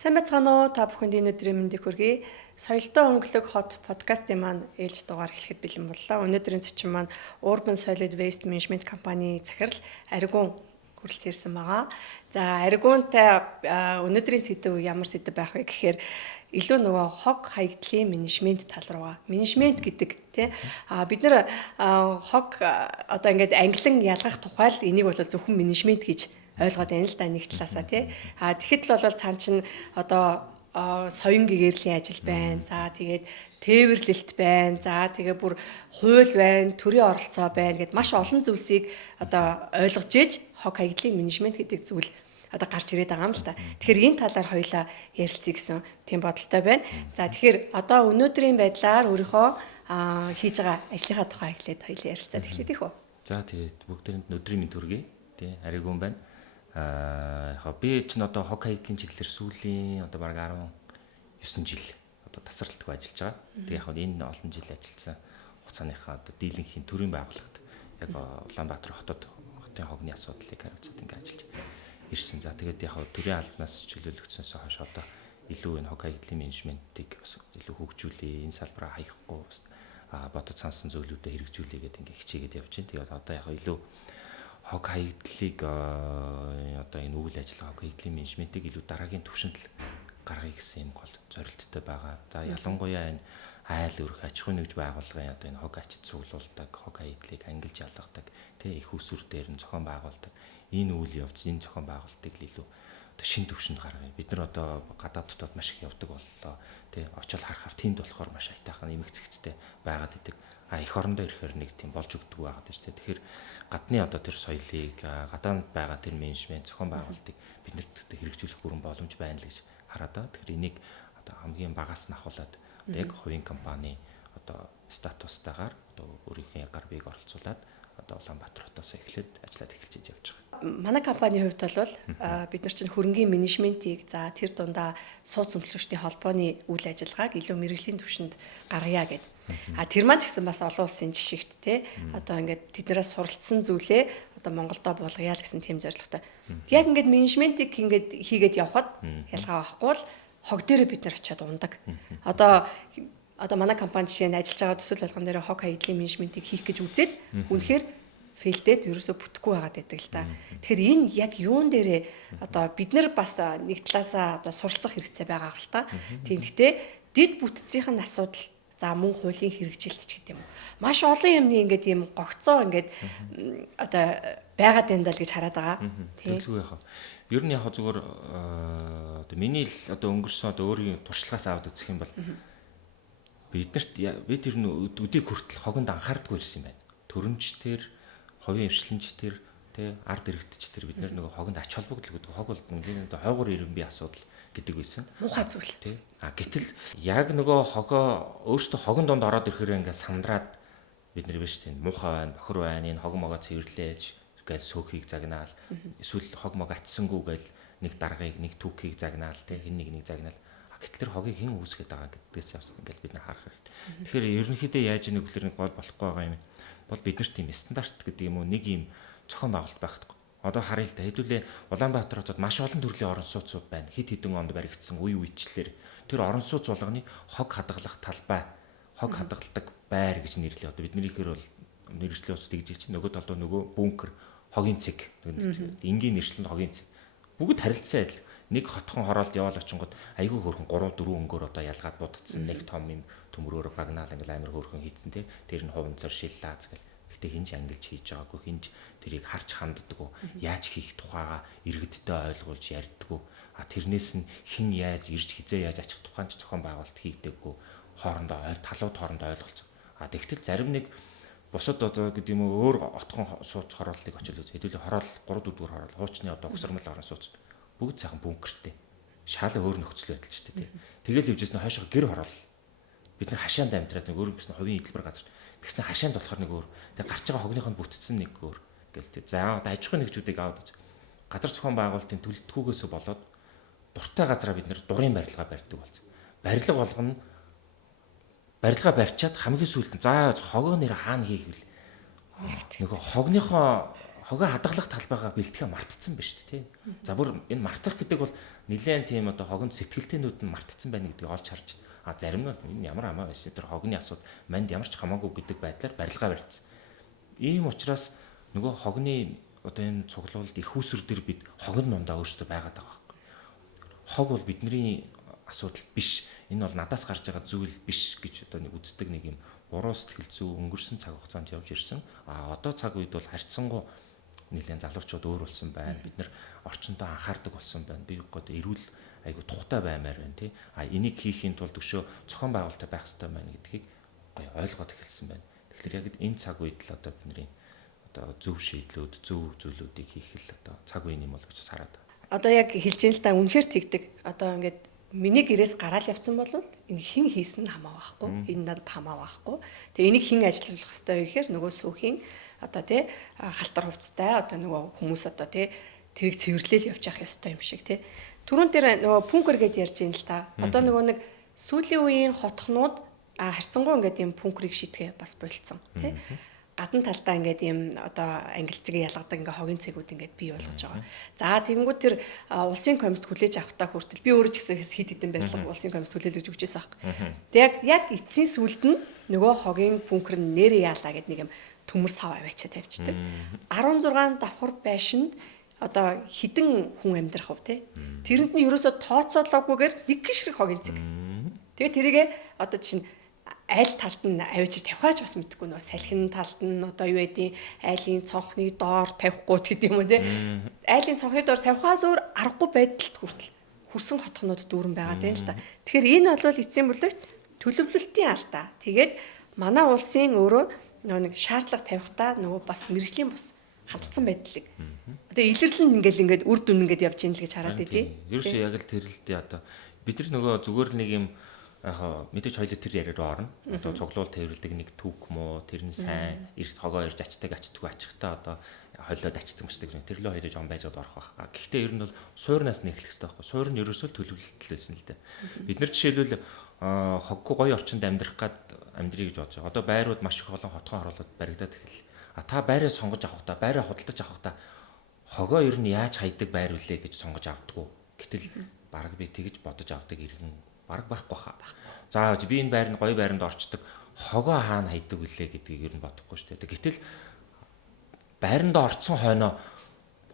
Сайн байцгаана уу? Та бүхэнд энэ өдрийн мэндийг хүргэе. Соёлтой өнгөлөг хот подкастын маань ээлж дугаар эхлэхэд бэлэн боллоо. Өнөөдрийн зочин маань Urban Solid Waste Management компани захирал Аригун хүрэлцэн ирсэн байгаа. За, Аригунтай өнөөдрийн сэдэв ямар сэдэв байх вэ гэхээр илүү нөгөө хог хаягдлын менежмент тал руугаа. Менежмент гэдэг тий бид нар хог одоо ингээд англин ялгах тухай л энийг бол зөвхөн менежмент гэж ойлгоод байна л да нэг талаасаа тий. Тэгэхэд л бол цаан чинь одоо соён гэгэрлийн ажил байна. За тэгээд тээвэрлэлт байна. За тэгээ бүр хууль байна, төрийн оролцоо байна гэд маш олон зүйлсийг одоо ойлгож ээж хог хаягдлын менежмент гэдэг зүйл одоо гарч ирээд байгаа юм л да. Тэгэхээр энэ талаар хоёлаа ярилцъя гэсэн тийм бодолтой байна. За тэгэхээр одоо өнөөдрийн байдлаар өөрийнхөө хийж байгаа ажлынхаа тухай эхлээд хоёлаа ярилцаад эхлэе тийх үү? За тэгээд бүгдээрэнд өдрийн мэнд хүргэе. Тий, Аригун байна. Би ч одоо хог хаягдлын чиглэлээр сүүлийн одоо бараг 19 жил одоо тасралтгүй ажиллаж байгаа. Тэгээ яг энэ олон жил ажилласан хугацааныхаа одоо дийлэнхийн төрийн байгууллагад яг Улаанбаатар хотод хотын хогны асуудлыг хариуцаад ингэ ажиллаж ирсэн. За тэгээд яг төрийн албанаас чөлөөлөгдсөнөөс хойш одоо илүү энэ хог хаягдлын менежментийг бас илүү хөгжүүлээ, энэ салбараа хаяхгүй бодож сансан зүйлүүдэд хэрэгжүүлээ гэдэг ингэ хичээгээд явж байна. Тэгээд одоо яг илүү хог хаягдлыг одоо энэ үйл ажиллагаа хог хаягдлын менежментийг илүү дараагийн түвшинд гаргая гэсэн юм гол зорилттой байгаа. За ялангуяа энэ айл өрх аж ахуйн нэгж байгууллагын одоо энэ хог ачид цуглуулдаг, хог хаягдлыг ангилж ялгадаг, тэ их усүр дээр нь зохион байгуулдаг. Энэ үйл явц, энэ зохион байгуулалтыг илүү одоо шин түвшинд гаргая. Бид нар одоо гадаад дотоод маш их явдаг боллоо. Тэ очил харахаар тэнд болохоор маш айтайхан эмэг цэгцтэй байгаад идэг. Эх орондоо ирэхээр нэг тийм болж өгдөг байгаад байна шүү дээ. Тэгэхээр гадны одоо тэр соёлыг гадаанд байгаа тэр менежмент зохион байгуулалтыг биднэрт хэрэгжүүлэх бүрэн боломж байна л гэж хараад байгаа. Тэгэхээр энийг одоо хамгийн багаас нь ахуулаад одоо яг хувийн компани одоо статустайгаар одоо өөрийнхөө гар биеийг оролцуулаад одоо Улаанбаатар хотоос эхлээд ажиллаад эхэлж явж байгаа. Манай компанийн хувьд бол бид нар чинь хөрөнгийн менежментийг за тэр дундаа сууц өмчлөгчдийн холбооны үйл ажиллагааг илүү мэрэгжлийн түвшинд гаргая гэд. Тэр маань ч гэсэн бас олон улсын жишгт те одоо ингээд тэднээс суралцсан зүйлээ одоо Монголдо болгоё л гэсэн тийм зорилготой. Яг ингээд менежментийг ингээд хийгээд явхад ялгаа байхгүй бол хог дээрээ бид нар очиад ундаг. Одоо манай компани жишээ нь ажиллаж байгаа төсөл болгон дээр хог хаягдлын менежментийг хийх гэж үзээд үнэхээр фейлдээд ерөөсө бүтэхгүй байгаад байдаг л да. Тэгэхээр энэ яг юун дээрээ одоо бид нар бас нэг талаасаа одоо суралцах хэрэгцээ байгаа хэл та. Тийм гэхдээ дид бүтцийнх нь асуудал за мөн хуулийн хэрэгжилт ч гэдэг юм уу. Маш олон юмны ингээд ийм гогцоо ингээд одоо байгаад байна даа л гэж хараад байгаа. Тэглгүй яхаа. Ер нь яхаа зүгээр одоо миний л одоо өнгөрсөн одоо өөрийн туршлагаас аваад үзэх юм бол бид ер нь өдийг хүртэл хогонд анхаардгүй ирсэн юм байна. Төрөмж тэр хувийн эвшлэнч тэр тэ ард иргэдч тэр бид нөгөө хогонд ач холбогдол гэдэг хог бол нэлээд одоо хойгуур ирэмбий асуудал гэдэг байсан. Муухай зүйл. Тэ. Гэтэл яг нөгөө хогоо өөртөө хогон донд ороод ирэхээр ингээд сандраад бид нар биш тийм муухай байна, бохор байна, энэ хог могоо цэвэрлээж гэж сөөхийг загнаал. Эсвэл хог мог атсангүй гэж нэг даргыг нэг түүхийг загнаал тэ хин нэг загнаал. Гэтэл тэр хогийг хэн үүсгээд байгаа гэдгээс явсан ингээд бид нар харах хэрэгтэй. Тэгэхээр ерөнхийдөө яаж нэг үлэрний гол болохгүй байгаа юм бол бид нар тийм стандарт гэдэг юм уу нэг юм зохион байгуулалт байхгүй. Одоо харъя л да хэдүүлээ Улаанбаатар хотод маш олон төрлийн орон сууцуд байна. Хэд хэдэн онд баригдсан үе үечлэлээр тэр орон сууц болгоны хог хадгалах талбай, хог хадгалдаг байр гэж нэрлэе. Одоо биднийхээр бол мэргэжлийн усд тэгж чинь нөгөө талд нөгөө бункер, хогийн цэг, энгийн нэршлэнд хогийн цэг. Бүгд харилцсан адил. Нэг хотхон хороолд яваал очингод айгүй хөрхөн 3 4 өнгөөр одоо ялгаад будагдсан нэг том юм төмрөөр гагнаал ингээл амар хөрхөн хийцэн тий. Тэр нь хуванцар шиллаац гэл. Гэтэ хинж ангилж хийж байгаагүй хинж тэрийг харж ханддаггүй. Яаж хийх тухайга иргэдтэй ойлгуулж ярьдаггүй. Тэрнээс нь хин яаж ирж хизээ яаж ачих тухайн ч зохион байгуулалт хийдэггүй. Хоорондоо талууд хоорондоо ойлголцоо. Тэгтэл зарим нэг бусад одоо гэдэг юм уу өөр отхон сууц хорооллыг очил үз. Хэдүүлээ хороол 3 4 хороол хуучны одоо огсормол орон сууц бүгд сайхан бункертэй. Шаалаа өөр нөхцөл байдал ч тий. Тэгэл хөвжсэн хойшоо гэр хороол. Бид нар хашаанд амтраад нэг өөр гэсэн хувийн эдэлбэр газар. Тэгснэ хашаанд болохоор нэг өөр. Тэг гарч байгаа хогныхоо бүтцэн нэг өөр гэл тий. За одоо аж ахуйн нэгжүүдийг аваад үз. Газар зохион байгуулалтын төлөлтгүйгээс болоод дуртай газараа бид нар дурын барилга барьдаг болсон. Барилга болгоно барилга барьчаад хамгийн сүүлд за хогоо нэр хаана хийхвэл нөгөө хогныхоо хогоо хадгалах талбайгаа бэлтгэхэ мартцсан байна шүү дээ. За бүр энэ мартах гэдэг бол нэлээд тийм одоо хогонд сэтгэлтээнүүд нь мартцсан байна гэдгийг олж харж байна. А зарим нь энэ ямар хамаа байсан тэр хогны асуудал манд ямар ч хамаагүй гэдэг байдлаар барилгаа барьсан. Ийм учраас нөгөө хогны одоо энэ цуглуулалт их усүр дээр бид хогн нундаа өөрсдөө байгаад байгаа байхгүй. Хог бол бидний асуудал биш. Энэ бол надаас гарч байгаа зүйл биш гэж одоо нэг үздэг нэг юм буруу сэтгэл зүй өнгөрсөн цаг хугацаанд явж ирсэн. А одоо цаг үед бол харьцангуй нэлээд залуучууд өөр болсон байна. Бид нэр орчиндөө анхаардаг болсон байна. Би одоо эрүүл айгу тухтай баймаар байна тий. А энийг хийхийн тулд өшөө зохион байгуулалт байх хэрэгтэй байна гэдгийг гоё ойлгоод эхэлсэн байна. Тэгэхээр яг энэ цаг үед л одоо бидний одоо зөв шийдлүүд, зөв зүйлүүдийг хийх л одоо цаг үеийн юм бол гэж хараад байна. Одоо яг хэлж ийн л да үнэхээр тэгдэг. Одоо ингээд миний гэрээс гараал явцсан бол энэ хэн хийсэн нь хамаа байхгүй. Энэ надад хамаа байхгүй. Тэгээ энийг хэн ажиллуулах ёстой вэ гэхээр нөгөө сүүхийн одоо тий халтар хувцастай одоо нөгөө хүмүүс одоо тий тэрийг цэвэрлээл явж явах ёстой юм шиг тий. Түрүүн дээр нөгөө пүнкер гэдээ ярьж ийн л да. Одоо нөгөө нэг сүүлийн үеийн хотхнууд харьцангуй ингээд юм пүнкерийг шийтгэе бас болцсон тий. Гадна талдаа ингээд юм одоо ангилжиг ялгадаг ингээд хогийн цэгүүд ингээд бий болгож байгаа. За тэгэнгүүт тэр улсын комист хүлээж авахтаа хүртэл би өөрөө ч гэсэн хэд хэдэн барилга улсын комист хүлээлгэж өгчээсэн аах. Тэг яг эцсийн сүлд нь нөгөө хогийн пүнкер нь нэрээ яалаа гэд нэг юм төмөр сав аваачаа тавьчихдаг. 16 давхар байшинд одоо хідэн хүн амьдрах уу те. Тэрэнд нь ерөөсө тооцоолоогүйгээр нэг гişрэг хогийн цэг. Тэгээ тэрийгээ одоо чинь айл талд нь авчиж тавихаач бас мэдэхгүй нөө салхин талд нь одоо юу байдیں۔ Айлын цонхны доор тавихгүй ч гэдэг юм уу те. Айлын цонхны доор тавихаас өөр аргагүй байдалд хүртэл хөрсөн хотхнууд дүүрэн байгаа юм л та. Тэгэхээр энэ бол эцсийн бүлэгт төлөвлөлтийн алдаа. Тэгээд манай улсын өөрөө нэг шаардлага тавихтаа нөгөө бас мэрэгжлийн бус хандсан байдлыг. Одоо илэрлэн ингээд үр дүн ингээд явж ийн л гэж хараад байдیں۔ Ерөөсөө яг л тэр л дээ одоо бид нар нөгөө зүгээр л нэг юм яг мэдээж хоёул тэр яриа руу орно. Одоо цуглуул тэрвэлдэг нэг түүх мó тэр нь сайн эрт хогоо ирж ачдаг ачдаггүй ачихтаа одоо хойлоод ачдаг мчдаг тэр лөө хоёроо жон байжгаад орох байх. Гэхдээ ер нь бол суурнаас нь эхлэх хэрэгтэй байхгүй. Суур нь ерөөсөө төлөвлөлт л байсан л дээ. Бид нар жишээлбэл хоггүй гоё орчинд амьдрах гад амьдрий гэж бодож байгаа. Одоо байрууд маш их олон хотгоо оруулаад баригдаад эхэллээ. Та байраа сонгож авахдаа байраа худалдаж авахдаа хогоо ер нь яаж хайдаг байр үлээ гэж сонгож авдаггүй. Гэтэл бараг би тэгж бодож авдаг иргэн бараг байхгүй хаа. За би энэ байранд гоё байранд орчдөг хогоо хаана хайдаг үлээ гэдгийг ер нь бодохгүй шүү дээ. Гэтэл байранд орцсон хойноо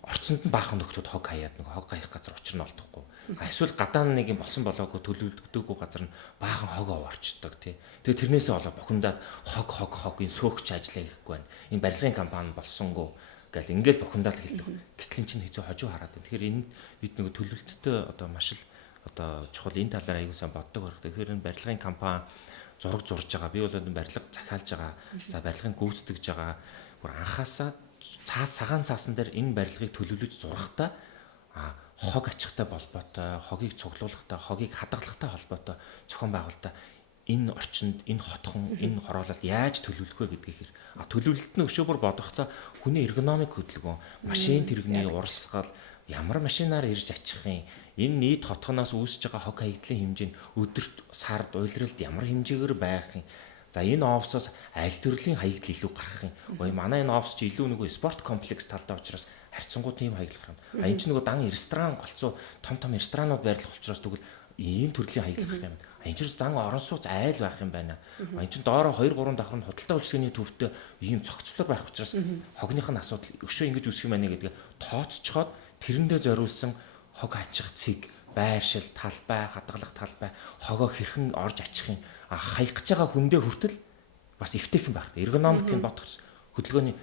орцонд нь баахан нөхдүүд хог хаяад нэг хог хаях газар учир нь олдохгүй. Эсвэл гадаа нэг юм болсон болоогүй төлөвлөгдөөгүй газар нь баахан хогоо орчдөг тий. Тэгээ тэрнээсээ болоо бухимдаад хогийн сөөгч ажиллаа гэхгүй байна. Энэ барилгын компани болсонгүй гэл ингээл бухимдаал хэлдэг. Гэтэл эн чинь хэзээ хожуу хараад байна. Тэгэхээр энэ бид нэг төлөвлөлттэй одоо маш л одоо чухал энэ талаар аягүй сайн боддог байх. Тэгэхээр энэ барилгын компани зураг зурж байгаа. Би бол энэ барилга захиалж байгаа. За барилгыг гүйцэтгэж байгаа. Бүр анхаасаа цагаан цаасан дээр энэ барилгыг төлөвлөж зурхтаа хог ачихтай холбоотой, хогийг цуглуулахтай, хогийг хадгалахтай холбоотой зохион байгуулалтаа энэ орчинд энэ хотхон энэ хороололд яаж төлөвлөх вэ гэдгийг төлөвлөлт нь өшөөбөр бодохдоо хүний эргономик хөдөлгөөн, машин тэрэгний урсгал ямар машинаар ирж ачих юм энэ нийт хотхоноос үүсэж байгаа хог хаягдлын хэмжээ нь өдөрт сард уйлралд ямар хэмжээгээр байх юм. За энэ офсоос аль төрлийн хаягдл илүү гарах юм. Ой манай энэ офс чи илүү нөгөө спорт комплекс талдаа учраас харьцангуй тийм хаягдлах юм. Энд чи нөгөө дан ресторан голцоо том ресторанууд байрлах учраас тэгвэл ийм төрлийн хаягдлах юм. Энд ч дан орон сууц айл байх юм байна. Энд ч доороо 2-3 давхар нь худалдаа үйлчлэгээний төвтэй ийм цогцлоор байх учраас хогных нь асуудал өшөө ингэж үүсэх юм байна гэдгээ тооцчоод тэрэндээ зориулсан хог ачих цэг, байршил, талбай, хадгалах талбай, хогоо хэрхэн орж ачих юм хаях гэж байгаа хүндээ хүртэл бас эвтэйхэн байх. Эргономикийн бодох хөдөлгөөний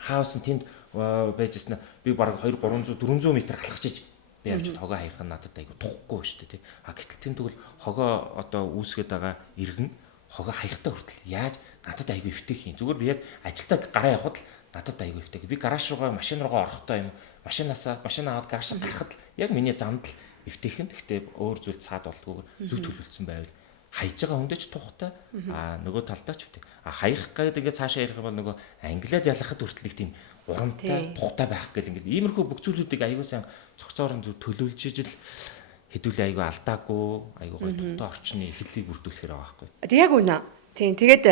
хаус нь тэнд байж ирсэн би бараг 200 300 400 м алхачиж би явж хогоо хаях нь надад айгу тухгүй шүү дээ тий. Гэтэл тэнд тэгвэл хогоо одоо үүсгээд байгаа иргэн хогоо хаягтаа хүртэл яаж надад айгу эвтэйх юм. Зүгээр би яг ажилдаа гараа явахад л надад айгу эвтэйг. Би гараж руугаа машин руугаа орохдоо юм машин аваад гараж гарахад л яг миний замд л эвтэйхэн. Гэхдээ өөр зүйл цаад болдгоо зүг төлөвлөсөн байвал хайж байгаа хүндээ ч тухтай нөгөө талдаа ч үтэй. Хаях гэдэг ингээд цаашаа ярих юм бол нөгөө англиад ялахад хүртэл нэг тийм урамтай тухтай байх гэл ингээд иймэрхүү бүх зүйлүүдийг аягүй сайн цогцоор нь зүг төлөвлөж ижил хэдүүлээ аягүй алдаагүй аягүй гоё тухтай орчны эхлэлийг бүрдүүлэхээр байгаа байхгүй. Яг үнэ. Тийм. Тэгээд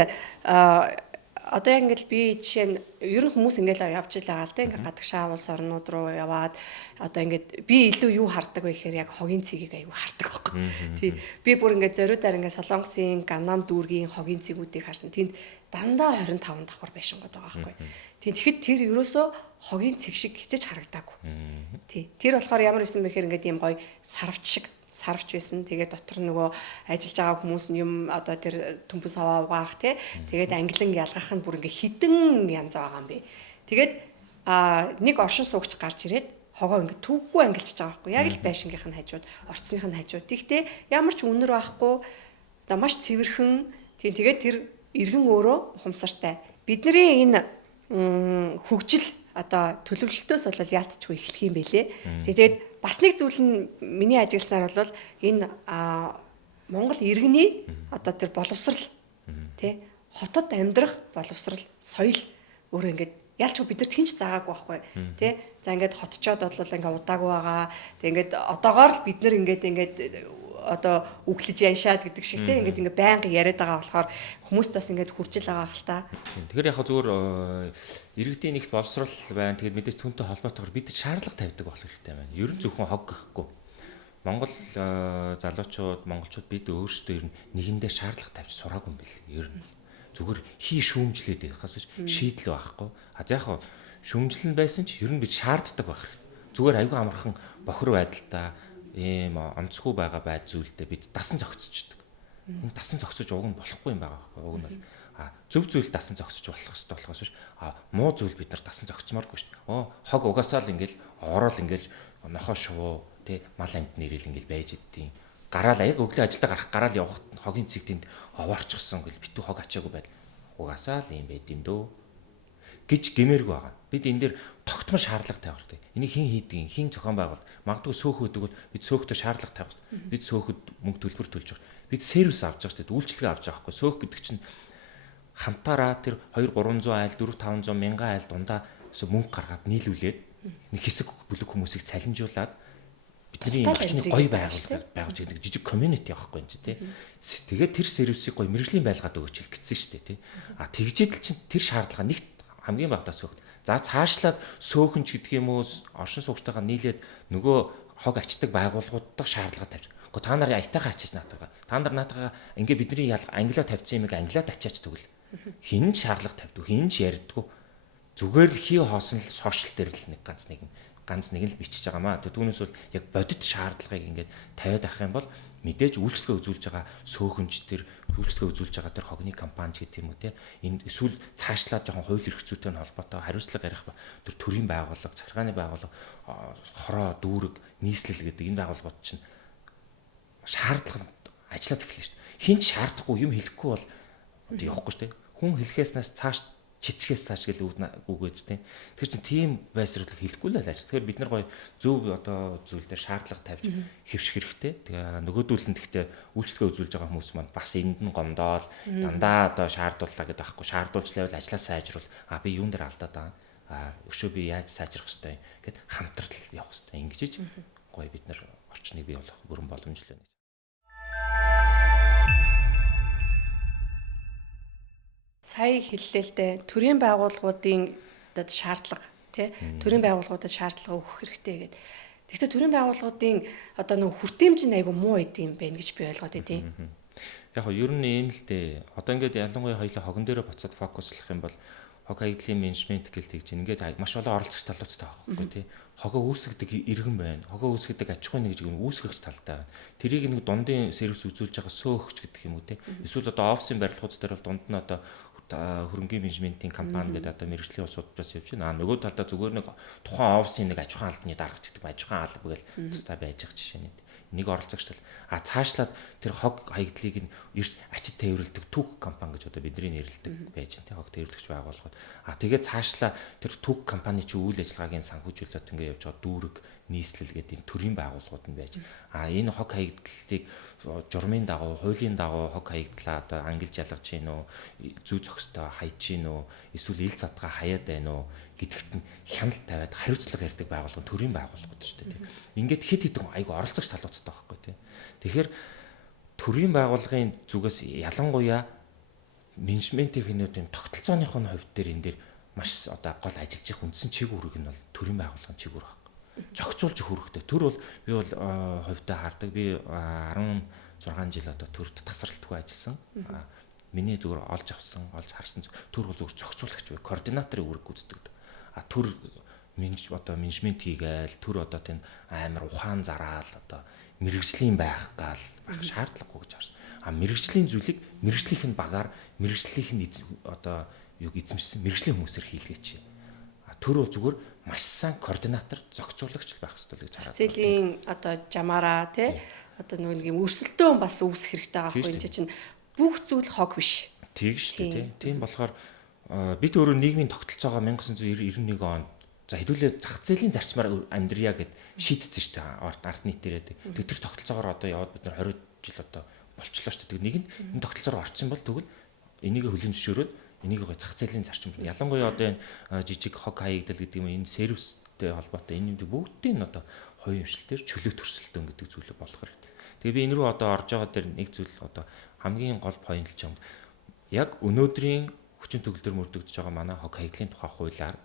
одоо яг ингээд би жишээ нь ер нь хүмүүс ингээд явж байгаа л да ингээд гадагшаа улс орнууд руу яваад одоо ингээд би илүү юу хардаг вэ гэхээр яг хогийн цэгийг аягүй хардаг байхгүй. Тий. Би бүр ингээд зориудаар ингээд Солонгосын Ганнам дүүргийн хогийн цэгүүдийг харсан. Тэнд дандаа 25 давхар байшингууд байгаа байхгүй. Тий. Тэгэхэд тэр ерөөсөө хогийн цэг шиг хизэж харагдаагүй. Тий. Тэр болохоор ямар исэн бэхээр ингээд ийм гоё сарвч шиг сарвч байсан. Тэгээд дотор нөгөө ажиллаж байгаа хүмүүс нь юм одоо тэр төмпөс аваа угаах тий. Тэгээд англин ялгах нь бүр ингээ хідэн янз байгаа юм бэ. Тэгээд нэг оршин суугч гарч ирээд хогоо ингээ төвгүй ангилж байгаа байхгүй. Яг л байшингийнх нь хажууд, орцсных нь хажууд. Тэгтээ ямар ч үнэр байхгүй. Одоо маш цэвэрхэн. Тэгээд тэр иргэн өөрөө ухамсартай. Бидний энэ хөгжил одоо төлөвлөлтөөс бол яалтчгүй эхлэх юм бэлээ. Тэгээд бас нэг зүйл нь миний ажилласаар бол энэ Монгол иргэний одоо тэр боловсрал тий хотод амьдрах боловсрал соёл өөрөө ингээд ялчгүй бидэрт хинч заагаагүй байхгүй тий за ингээд хотчоод бол ингээд удаагүй байгаа тий ингээд одоогоор л бид нар ингээд одоо үглэж яншаад гэдэг шиг тий ингээд байнга яриад байгаа болохоор хүмүүст бас ингээд хуржил байгаа хэл та. Тэгэхээр яг зүгээр иргэдийн нэгт боловсрал байна. Тэгээд мэдээж түүнтэй холбоотойгоор бид шаардлага тавьдаг болох хэрэгтэй байна. Ер нь зөвхөн хог гэхгүй. Монгол залуучууд, монголчууд бид өөрсдөө ер нь нэгэндээ шаардлага тавьж сураагүй юм бэл. Ер нь зүгээр шүүмжлээд байхаас шийдэл байхгүй. За яг шүүмжлэн байсан ч ер нь бид шаарддаг байх. Зүгээр аюул амархан бохир байдалтай ийм онцгүй байгаа байд зүйлдээ бид дасан зохицчихдаг. Энэ дасан зохицож уг нь болохгүй юм байгаа байхгүй. Уг нь бол зөв зүйл дасан зохицож болох хэрэгтэй болохоос биш муу зүйл бид нар дасан зохицмооргүй шүү дээ. Хог угаасаа л ингээл ороод ингээл нохоо шувуу тий мал амьд нэрэл ингээл байж идэв. Гараал яг өглөө ажилдаа гарах гараал явах хогийн цэгтэнд овоорчихсон ингээл битүү хог ачаагүй байл. Угаасаа л юм байд юм дөө гэж гэмээргүй байгаа. Бид энэ дээр тогтмол шаардлага тавих хэрэгтэй. Энийг хэн хийдэг, хэн зохион байгуул. Магадгүй сөөхөд гэдэг бол бид сөөхөд шаардлага тавих хэрэгтэй. Бид сөөхөд мөнгө төлбөр төлж байгаа. Бид сервис авч байгаа шүү дээ. Үйлчлэгээ авч байгаа байхгүй. Сөөх гэдэг чинь хамтаараа тэр 2 300 айл 4 500 мянган айл дундаа мөнгө гаргаад нийлүүлээд нэг хэсэг бүлэг хүмүүсийг цалинжуулаад бидний орчны гоё байгуулж гэдэг жижиг community авахгүй юм чи тий. Тэгээд тэр сервисийг гоё мэрэгжлийн байлгаад өгөөч л гэсэн шүү дээ тий. Тэгжээд л чинь тэр шаардлага нэгт хамгийн багтаа сөөхд. За цаашлаад сөөхөнч гэдэг юм уу оршин суугчтайгаа нийлээд нөгөө хог ачдаг байгууллагуудтай шаардлага тавьж. Гэхдээ та нар аятайгаа ачиж наатайгаа. Та нар наатайгаа ингээ бидний англиа тавьсан юмыг англиад ачаач тэгвэл хин шаардлага тавьдаг, хин ч ярьдаггүй. Зүгээр л хий хоосон л сошиал дээр л нэг ганц нэг л бичиж байгаамаа. Түүнээс бол яг бодит шаардлагыг ингээд тавиад авах юм бол мэдээж үйлчлэгээ үзүүлж байгаа сөөхөнч тэр үйлчлэгээ үзүүлж байгаа тэр хогны компани ч гэдэг юм уу те энэ эсвэл цаашлаад жоохон хууль эрх зүйтэй холбоотой хариуцлага ярих тэр төрийн байгууллага, захиргааны байгууллага, хороо, дүүрэг, нийслэл гэдэг энэ байгууллагууд чинь шаардлаганд ажиллаад эхэлнэ шүү дээ. Хин ч шаардахгүй юм хэлэхгүй бол явахгүй шүү дээ. Хүн хэлэхээснээс цааш чичгээс цааш гэл үгөөд тийм. Тэгэхээр чинь тийм байсрал хэлэхгүй л ажил. Тэгэхээр бид нар гоё зөв одоо зүйл дээр шаардлага тавьж хэвших хэрэгтэй. Тэгээ нөгөөдүүл нь гэхдээ үйлчлэгээ үзүүлж байгаа хүмүүс маань бас энд нь гомдоол дандаа одоо шаардууллаа гэдэг аахгүй шаардуулчлаа бол ажлаа сайжруул. Би юун дээр алдаад байгаа. Өшөө би яаж сайжрах хэвтэй гэд хамтрал явах хэвтэй. Ингэж гоё бид нар орчныг бий болох бүрэн боломжтой. Сая хэллээ л дээ төрийн байгууллагуудын шаардлага тий төрийн байгууллагуудад шаардлага өгөх хэрэгтэй гэдэг. Гэхдээ төрийн байгууллагуудын одоо нэг хүртээмж нь айгүй муу идэм байх гэж би ойлгоод идэв. Яг нь ер нь ийм л дээ. Одоо ингээд ялангуяа хоёулаа хогон дээрээ буцаад фокуслах юм бол хог хаягдлын менежмент гэл тэгж ингээд маш олон оролцогч талуудтай байхгүй тий. Хогоо үүсгдэг иргэн байна. Хогоо үүсгдэг аж ахуйн нэгж үүсгэгч талтай байна. Тэрийг нэг дундын сервис үзүүлж байгаа сөөгч гэдэг юм уу тий. Эсвэл одоо офисын барилгууд дээр бол дунд нь одоо хөрөнгөний менежментийн компани гэдэг одоо мэрэгжлийн усуудаас явж байна. Нөгөө талдаа зүгээр нэг тухайн офисын нэг аж ахуйн албаны даргач гэдэг аж ахуйн алба гэл тустай байж байгаа жишээ нь. Нэг оролцогч тал цаашлаад тэр хог хаягдлыг нь ачид тээвэрлэдэг түүх компани гэж одоо бидний нэрлэдэг байж байна. Хог тээвэрлэгч байгууллагууд. Тэгээд цаашлаа тэр түүх компани чи үйл ажиллагаагийн санхүүжүүлэлт ингээд явж байгаа дүүрэг нийслэл гэдэг энэ төрийн байгууллагууд нь байж. Энэ хог хаягдлыг журмын дагуу, хуулийн дагуу хог хаягдлаа одоо ангилж ялгаж гин үү, зүй зохистой хайж гин үү, эсвэл ил задгаа хаяад байна уу гэдэгт нь хяналт тавиад хариуцлага ярьдаг байгууллага төрийн байгууллагууд шүү дээ. Ингээд хэд хэдэн айгу оролцогч талуудтай байхгүй тий. Тэгэхээр төрийн байгууллагын зүгээс ялангуяа менежментийн хинүүд юм тогтолцооных нь хувьд дээр энэ дээр маш одоо гол ажиллаж их үндсэн чиг үүрэг нь бол төрийн байгууллагын чиг үүрэг байхгүй. Зохицуулж хөрөхтэй. Төр бол би бол хувьдаа хардаг. Би 16 жил одоо төрд тасралтгүй ажилласан. Миний зүгээр олж харсан төр бол зүгээр зохицуулагч бай, координаторын үүрэг гүйцэтгэдэг. Төр менежмент хийгээл төр одоо тийм амар ухаан зараал одоо мэрэгжлийн байх гал шаардлагагүй гэж харсан. Мэрэгжлийн зүйлийг мэрэгжлийнх нь багаар мэрэгжлийнх нь одоо юг эзэмшсэн мэрэгжлийн хүмүүсээр хийлгээч. Төр бол зүгээр маш сайн координатор, зохицуулагч байх хэрэгтэй гэж хараад. Зэлийн одоо жамаараа тий одоо нэг юм өрсөлдөөн бас үүсэх хэрэгтэй байгаа байхгүй энэ чинь бүх зүйл хог биш. Тэг шүү дээ тий. Тийм болохоор бид өөрөө нийгмийн тогтолцоогоо 1991 онд за хэдүүлээ зах зээлийн зарчмаар амьдрья гэд шийдсэн шүү дээ. Ард нийтээрээ. Тэр тогтолцоогоор одоо яваад бид нар 20 жил одоо болчлоо шүү дээ. Нэг нь энэ тогтолцоогоор орсон бол тэгвэл энийг хүлээн зөвшөөрөөд энийг зах зээлийн зарчим. Ялангуяа одоо энэ жижиг хог хаягдал гэдэг юм энэ сервистэй холбоотой энэ юмд бүгдийг нь одоо хоёрын хвшилтээр чөлөө төрсөлтөн гэдэг зүйлийг болох хэрэгтэй. Тэгээ би энэ рүү одоо орж байгаа дээр нэг зүйл одоо хамгийн гол point л юм. Яг өнөөдрийн хүчин төгөлдөр мөрдөгдөж байгаа манай хог хаягдлын тухай хуулиар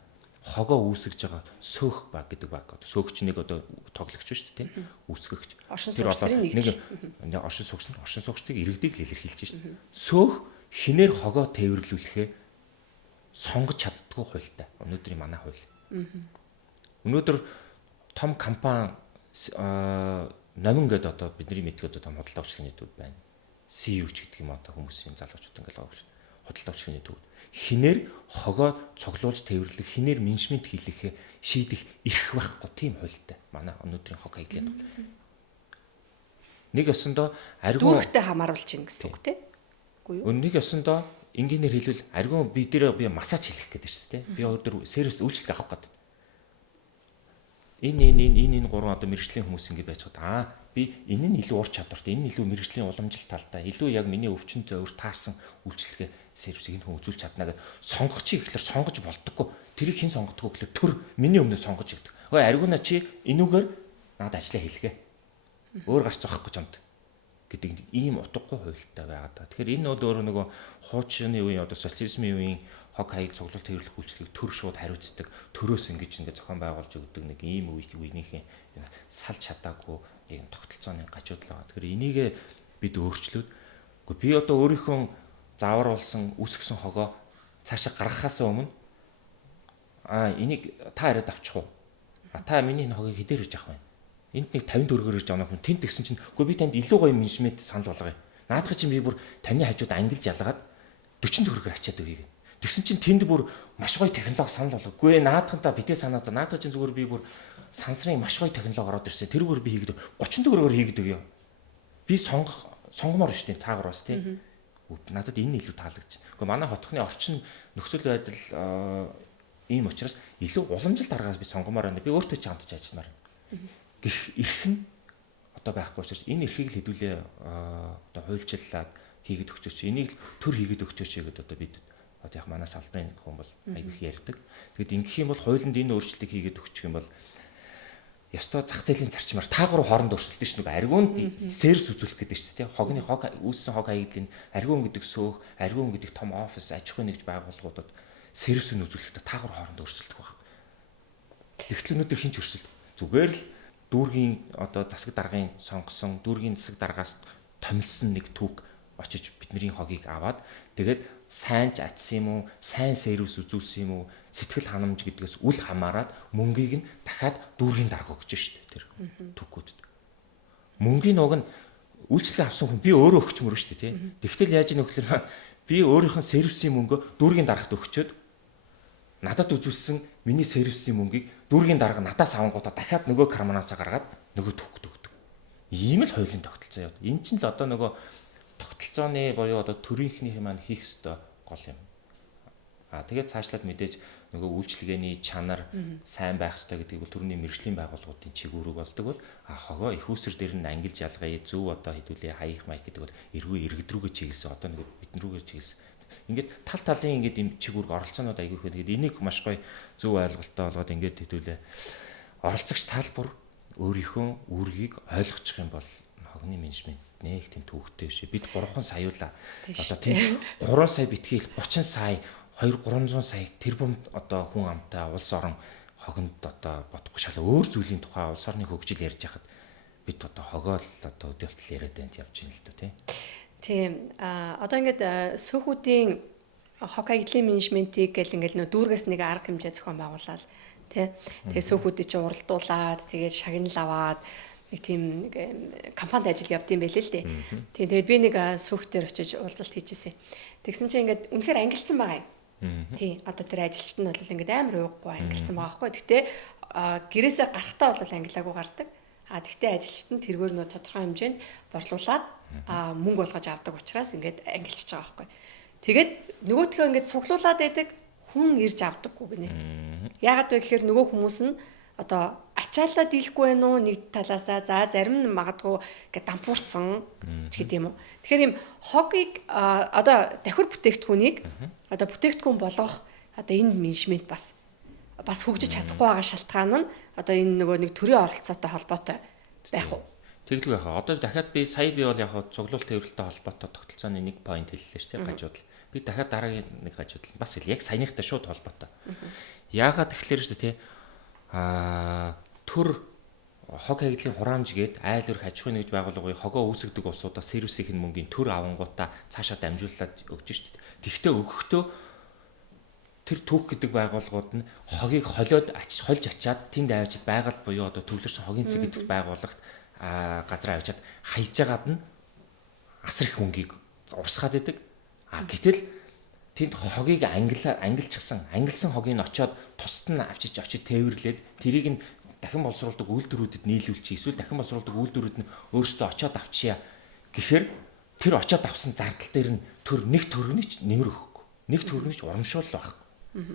хогоо үүсгэж байгаа сөөх баг гэдэг баг. Сөөгч нэг одоо тоглогч шүү дээ тийм. Үүсгэгч. Тэр нэг оршин суугчдыг иргэдэг л илэрхийлж шүү дээ. Сөөх хинээр хогоо тээвэрлүүлэхээ сонгож чаддгүй хуультай. Өнөөдрийн манай хууль. Өнөөдөр том компани номин гэдэг одоо бидний мэддэг одоо том худалдаа авчирхны төв байна. CEO ч гэдэг юм одоо хүмүүсийн залуучууд ингээл байгаа шүү. Худалдаа авчирхны төв. Хинээр хогоо цуглуулж тээвэрлэх, хинээр менежмент хийлэхээ шийдэх эрх байхгүй тийм хуультай. Манай өнөөдрийн хог хаягдлын тул. Нэг ёсондоо аргуу дүүрэгтэй хамааруулж ийн гэсэн үг тийм. Нэг ёсондоо энгийнээр хэлвэл аргуу би дээр би массаж хийх гэдэг шүү дээ. Би өдөр сервис үйлчлэг авах гэдэг. Энэ гурван одоо мэрэгжлийн хүмүүс ингэ байж байгаа. Би энэ нь илүү ур чадвартай, энэ нь илүү мэрэгжлийн уламжлалт талтай, илүү яг миний өвчин зөөр таарсан үйлчлэгээ сервисийг энэ хүн үзүүлж чадна гэж сонгох чи гэхэлэр сонгож болдоггүй. Тэрийг хэн сонгодгоо гэхэлэр төр миний өмнө сонгож өгдөг. Ой аргуна чи энүүгээр надад ажиллаа хийлгээ. Өөр гарч зохихгүй чамд гэдэг ийм утгагүй хуультай байгаа даа. Тэгэхээр энэ бол өөрөө нөгөө хуучны үеийн одоо социализмын үеийн хог хаяг цуглуулт хэвлэх үйлчлэгийг төр шууд хариуцдаг, төрөөс ингэж зохион байгуулж өгдөг нэг ийм үеийнхээ салж чадаагүй ийм тогтолцооны гажууд л байгаа. Тэгэхээр энийг бид өөрчлөөд би одоо өөрийнхөө заавруулсан үсгсэн хогоо цаашаа гаргахаас өмнө энийг та яриад авчих уу? Та миний энэ хогийг хэдээр ирж авах вэ? Энд нэг 50 төгрөгөөр ирж авах юм. Тэнт гэсэн чинь үгүй би танд илүү гоё менежмент санал болгоё. Наадах чинь би бүр таны хажууд ангилж ялгаад 40 төгрөгөөр ачаад өгье. Тэгсэн чинь тэнд бүр маш гоё технологи санал болгоо. Үгүй наадахантаа битээ санаа за наадах чинь зүгээр би бүр сансрын маш гоё технологи ороод ирсэн. Тэрүүгээр би хийгээд 30 төгрөгөөр хийгээд өгье. Би сонгомоор шүү дээ таагаар бас тийм. Надад энэ илүү таалагдчих. Үгүй манай хотхны орчин нөхцөл байдал ийм учраас илүү уламжлалт аргаас би сонгомоор байна. Би өөртөө ч хамтж ажилламаар. Гэх эрх нь одоо байхгүй учраас энэ эрхийг л хэдүүлээ одоо хуульчлалаад хийгээд өгчөөч. Энийг л төр хийгээд өгчөөч гэдэг одоо бид одоо яг манай салбарын хүн бол айгүйх ярьдаг. Тэгэд ингэх юм бол хуулинд энэ өөрчлөлтийг хийгээд өгчих юм бол ёстой зах зээлийн зарчмаар таагаар хооронд өрсөлдөн ш нэг аргуунд сервис үзүүлэх гэдэг шүү дээ. Хогны хог үүссэн хог хаягдлын аргуун гэдэг сөөх, аргуун гэдэг том офис, аж ахуйн нэгж байгууллагуудад сервис нь үзүүлэхдээ таагаар хооронд өрсөлдөх баг. Тэгтэл өнөөдөр хинч өрсөлд. Зүгээр л дүүргийн одоо засаг даргын сонгосон дүүргийн засаг даргаас томилсон нэг түүх очиж бидний хогийг аваад тэгээд сайн ч атсан юм уу, сайн сервис үзүүлсэн юм уу, сэтгэл ханамж гэдгээс үл хамааран мөнгийг нь дахиад дүүргийн дарга өгч шүү дээ тэр түүхүүдэд. Мөнгийн уг нь үйлчлэгээ авсан хүн би өөрөө өгч мөрөө шүү дээ тий. Тэгтэл яаж ийм нөхлөр би өөрийнхөө сервисийн мөнгөө дүүргийн даргад өгчөөд надад үзүүлсэн миний сервисийн мөнгийг дүүргийн дарга надаас авангуудаа дахиад нөгөө карманаасаа гаргаад нөгөө түүхд өгдөг. Ийм л хуулийн тогтолцоо яа. Энэ чинь л одоо нөгөө тогтолцооны боёо одоо төрийнхнийх маань хийх ёстой гол юм. Тэгээд цаашлаад мэдээж нөгөө үйлчлэгээний чанар сайн байх ёстой гэдгийг бол төрний мэргэжлийн байгууллагуудын чигүүрэг болдог бол хогоо их усэр дээр нь ангилж ялгая зөв одоо хэдүүлээ хаях майк гэдэг бол эргүү иргэд рүүгээ чиглэсэн одоо нэг бидэн рүүгээ чиглэсэн. Ингээд тал талын ингээд юм чигүүрэг оролцоонууд айгүйх байдаг. Энийг маш гоё зөв ойлголттой болгоод ингээд хэдүүлээ оролцогч талбар өөрийнхөө үүргийг ойлгочих юм бол хогны менежмент нэг тийм төвөгтэй биш. Бид 3 саяулаа. Одоо тийм 3 сая битгийл 30 сая 2-300 сая тэрбум одоо хүн амтай улс орон хогонд одоо бодохгүй шал өөр зүйлийн тухай улс орны хөгжил ярьж хахад бид одоо хогоол одоо өдөртөл яриад байнд явж байна л да тийм. Тийм. Одоо ингээд сөөхүүдийн хог аяллаа менежментийг гэл ингээл нөө дүүргээс нэг арга хэмжээ зохион байгуулаад тий. Тэгээ сөөхүүдийг чи уралдуулаад тэгээд шагнал аваад нэг тийм компанид ажил явдсан байлээ л дээ. Тийм тэгээд би нэг сөөхтөр очиж уулзалт хийжсэн. Тэгсэн чинь ингээд үнэхээр ангилсан байгаа юм. Тийм одоо тэр ажилчид нь бол ингээд амар ууггүй ангилсан байгаа байхгүй. Гэхдээ гэрээсээ гарахтаа бол ангилаагүй гардаг. Тэгтээ ажилчид нь тэргээр нөө тодорхой хэмжээнд борлуулад мөнгө болгож авдаг учраас ингээд ангилчихж байгаа байхгүй. Тэгээд нөгөөтгөө ингээд цуглуулад байдаг хүн ирж авдаггүй гинэ. Яагаад вэ гэхээр нөгөө хүмүүс нь одоо ачаалаа дийлэхгүй байна уу нэг талаасаа за зарим нь магадгүй ингээд дампуурсан ч гэдэг юм уу. Тэгэхээр им хогийг одоо давхар бүтээгдэхүүнийг одоо бүтээгдэхүүн болгох одоо энэ менежмент бас хөгжиж чадахгүй байгаа шалтгаан нь одоо энэ нөгөө нэг төрийн оролцоотой холбоотой байх уу? Тэглэг яхаа. Одоо дахиад би сая би бол яг цуглуулт төвлөлтөй холбоотой тогтолцооны нэг point хэллээ шүү дээ гажуудал. Би дахиад дараагийн нэг гажуудал бас яг саяныхтай шууд холбоотой. Яагаад тэгэхээр шүү дээ тий төр хог хаягдлын хураамж гээд айл өрх аж ахуйн нэгж байгууллагын хогоо үүсгдэг улсуудаа сервисийн мөнгөний төр авангуудаа цаашаа дамжуулаад өгч шүү дээ. Тэгтээ өгөхдөө тэр түүх гэдэг байгууллагууд нь хогийг холиод хольж ачаад тэнд авчид байгальд буюу одоо төвлөрсөн хогийн цэг гэдэг байгууллагт газар авчаад хайж агаад нь асар их мөнгийг урсгаад идэг. Гэтэл тэнд хогийг ангилсан хогийг нь очиод тусад нь авчиж тээвэрлээд тэрийг нь дахин боловсруулдаг үйлдвэрүүдэд нийлүүлчих эсвэл дахин боловсруулдаг үйлдвэрүүд нь өөрсдөө очиод авчия гэхээр тэр очиод авсан зардал дээр нь төр нэг төгрөгнийч нэмэр өгөхгүй. Нэг төгрөгнийч урамшуул байхгүй.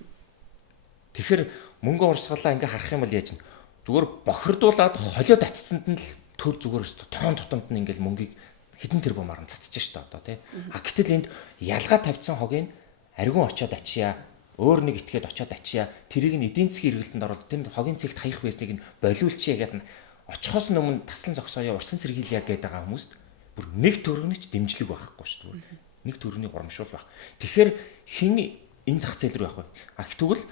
Тэгэхээр мөнгө урсгалаа ингээ харах юм бол яаж нь зүгээр бохирдуулаад холиод ачсанд нь л төр зүгээр өстө тоон тутамд нь ингээл мөнгийг хэдэн тэрбумаар нь цацж штэ одоо тий. Гэтэл энд ялгаа тавьсан хогийг аргун очиод ачия өөр нэг итгээд очиод ачия тэрийг нь эдийн засгийн эргэлтэнд оруулаад тэр хогийн цэгт хаях байсныг нь болиулчихъя гэдэг нь очихоос өмнө таслан зогсоё урьдчилан сэргийлье гэдэг байгаа хүмүүст бүр нэг төгрөгнийч дэмжлэг байхгүй шүү дээ. Нэг төгрөгийн урамшуул байх. Тэгэхээр хин энэ зах зээл рүү явах вэ? Тэгвэл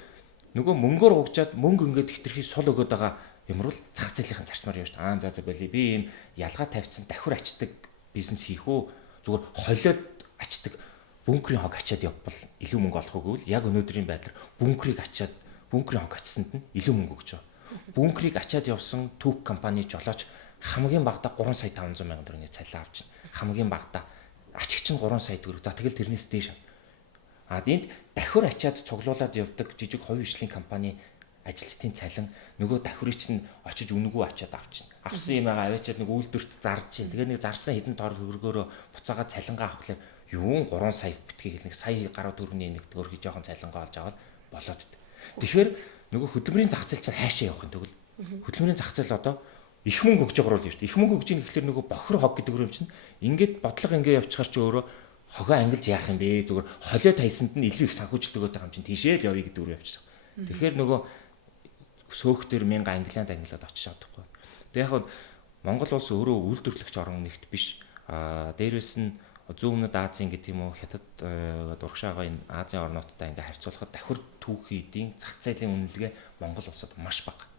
нөгөө мөнгөөр хугжаад мөнгө ингээд хитрхи сул өгöd байгаа юмруу зах зээлийн зарчмаар явж та. За боли би ийм ялгаа тавьсан давхар ачдаг бизнес хийх үү? Зүгээр холиод ачдаг бункрийн хог ачаад явбал илүү мөнгө олох үгүй л яг өнөөдрийн байдлаар бункрийг ачаад бункрийн хог ачсанд нь илүү мөнгө өгч байгаа. Бункрийг ачаад явсан түүх компани жолооч хамгийн багадаа 3 сая 500 мянган төгрөгийн цалин авч байна. Хамгийн багадаа ачигч нь 3 сая төгрөг. За тэгэл тэрнээс дээш. Энд давхар ачаад цуглуулад явдаг жижиг хувийн хвшлийн компани ажилчдын цалин нөгөө давхрыг чинь очиж үнэгүй ачаад авчихна. Авсан юмаа аваачаад нэг үйлдвэрт зарж чинь. Тэгээ нэг зарсан хэдэн тоор хөргөөрөө буцаагаад цалингаа авахлаа юун 3 сая битгий нэг сая гаруй төгрөгийн нэг төгрөг жоохон цалингаа олж аваад болоод ид. Тэгэхээр нөгөө хөдөлмөрийн зах зээл чинь хаашаа явах юм тэгвэл хөдөлмөрийн зах зээл одоо их мөнгө өгж байгаа юм шүү дээ. Их мөнгө өгж ийн гэхэлэр нөгөө бохир хог гэдэг юм чинь ингээд бодлого ингээ явчихар чи өөрөө хогоо ангилж яах юм бэ? Зүгээр холио тайсанд нь илүү их санхүүжилт өгöd байгаа юм чинь тийшээ л явъя гэдэг үр явчихсан. Тэгэхээр нөгөө сөөх дээр 1000 англианд ангилаад очиж чадахгүй. Тэг яг Монгол улс өөрөө үйлдвэрлэгч орон нэгт биш. Дээрээс нь зүүн өмнөд Азийн гэх юм уу хятад дургшаага энэ Азийн орнуудтай ингээ харьцуулахад давхар түүхийн эдийн зах зээлийн үнэлгээ Монгол улсад маш бага.